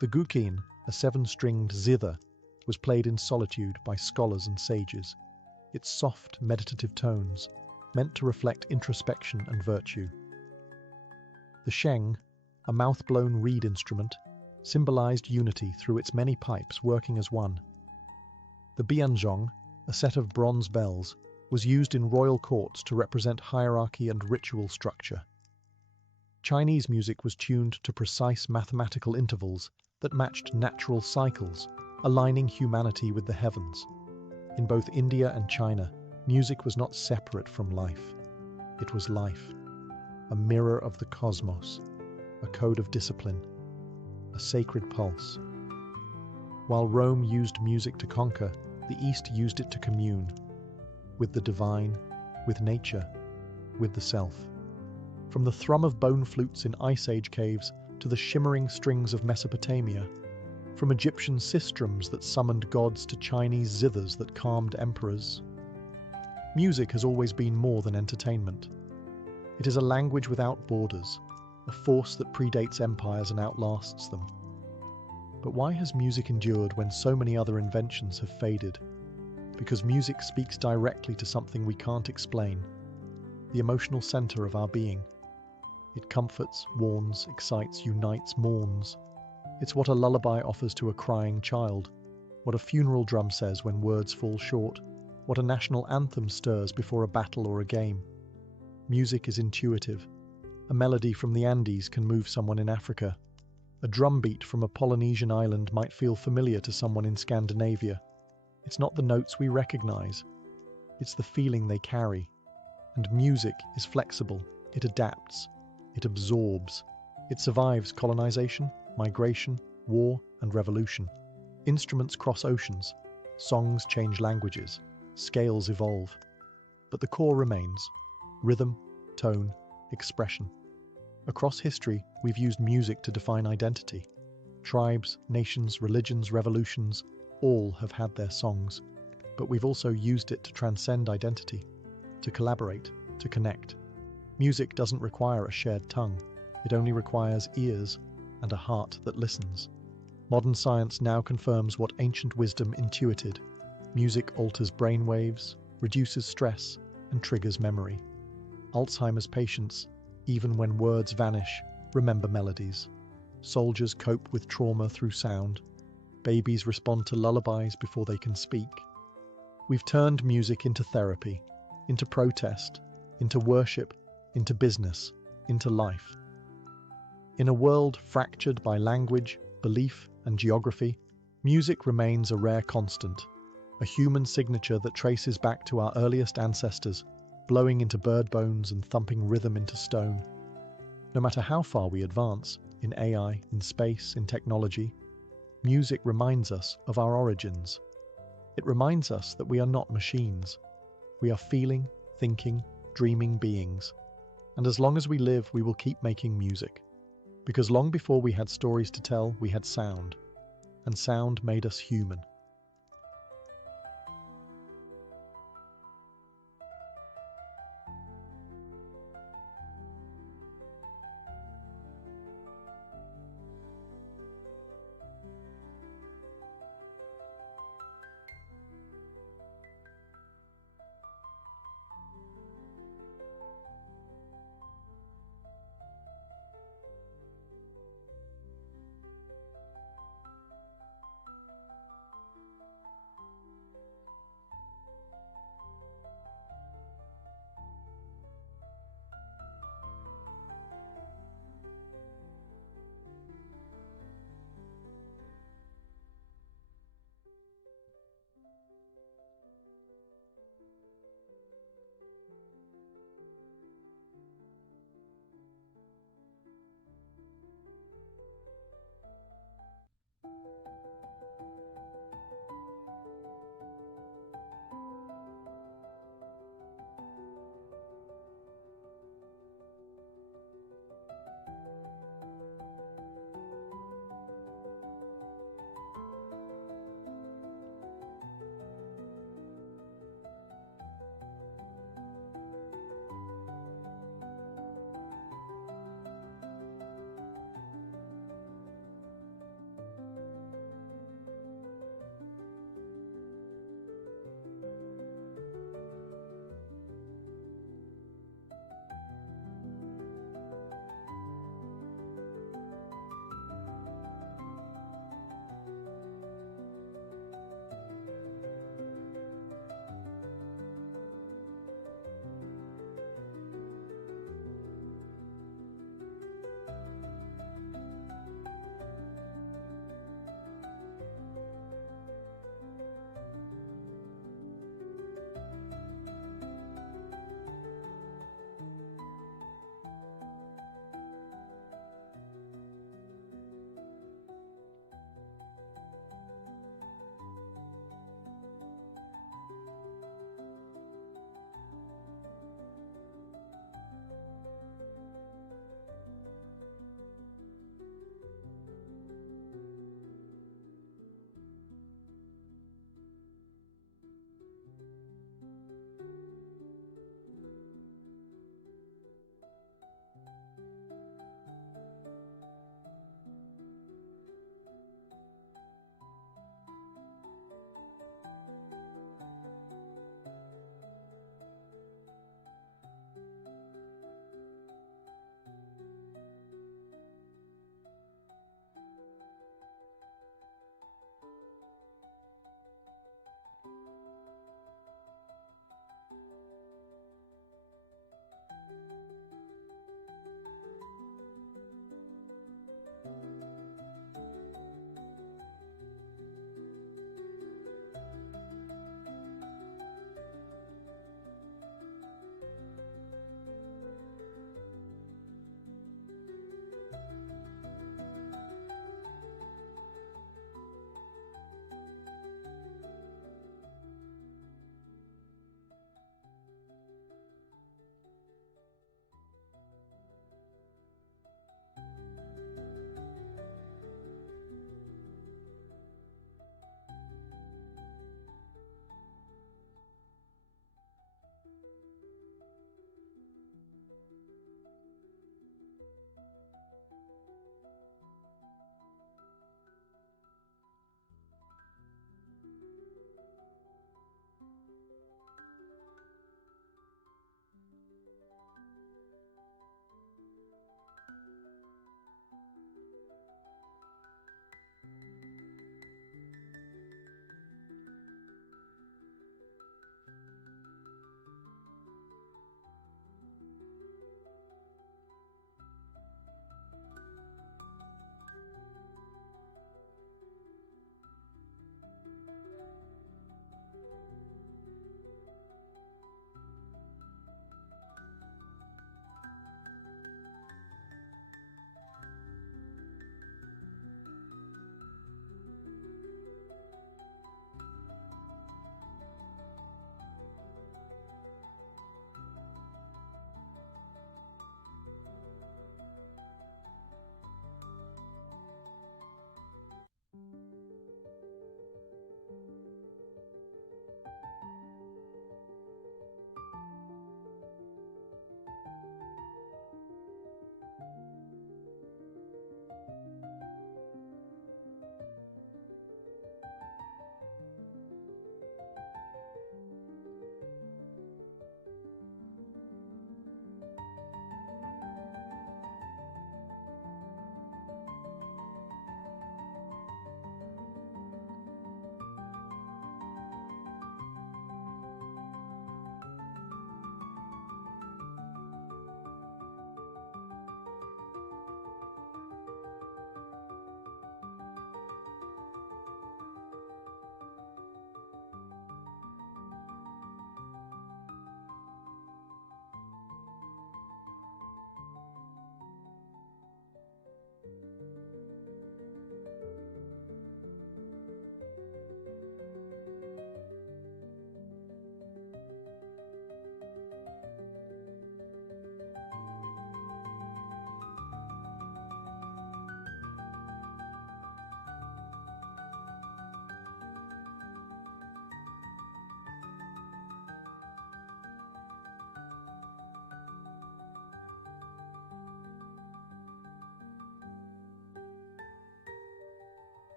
The guqin, a 7-stringed zither, was played in solitude by scholars and sages. Its soft, meditative tones, meant to reflect introspection and virtue. The sheng, a mouth-blown reed instrument, symbolized unity through its many pipes working as one. The bianzhong, a set of bronze bells, was used in royal courts to represent hierarchy and ritual structure. Chinese music was tuned to precise mathematical intervals that matched natural cycles, aligning humanity with the heavens. In both India and China, music was not separate from life. It was life, a mirror of the cosmos, a code of discipline, a sacred pulse. While Rome used music to conquer, the East used it to commune, with the divine, with nature, with the self. From the thrum of bone flutes in Ice Age caves to the shimmering strings of Mesopotamia, from Egyptian sistrums that summoned gods to Chinese zithers that calmed emperors. Music has always been more than entertainment. It is a language without borders, a force that predates empires and outlasts them. But why has music endured when so many other inventions have faded? Because music speaks directly to something we can't explain, the emotional center of our being. It comforts, warns, excites, unites, mourns. It's what a lullaby offers to a crying child, what a funeral drum says when words fall short, what a national anthem stirs before a battle or a game. Music is intuitive. A melody from the Andes can move someone in Africa. A drum beat from a Polynesian island might feel familiar to someone in Scandinavia. It's not the notes we recognize, it's the feeling they carry. And music is flexible, it adapts, it absorbs. It survives colonization, migration, war, and revolution. Instruments cross oceans, songs change languages, scales evolve. But the core remains: rhythm, tone, expression. Across history, we've used music to define identity. Tribes, nations, religions, revolutions, all have had their songs. But we've also used it to transcend identity, to collaborate, to connect. Music doesn't require a shared tongue. It only requires ears and a heart that listens. Modern science now confirms what ancient wisdom intuited. Music alters brainwaves, reduces stress, and triggers memory. Alzheimer's patients, even when words vanish, remember melodies. Soldiers cope with trauma through sound. Babies respond to lullabies before they can speak. We've turned music into therapy, into protest, into worship, into business, into life. In a world fractured by language, belief, and geography, music remains a rare constant, a human signature that traces back to our earliest ancestors, blowing into bird bones and thumping rhythm into stone. No matter how far we advance, in AI, in space, in technology, music reminds us of our origins. It reminds us that we are not machines. We are feeling, thinking, dreaming beings. And as long as we live, we will keep making music. Because long before we had stories to tell, we had sound. And sound made us human.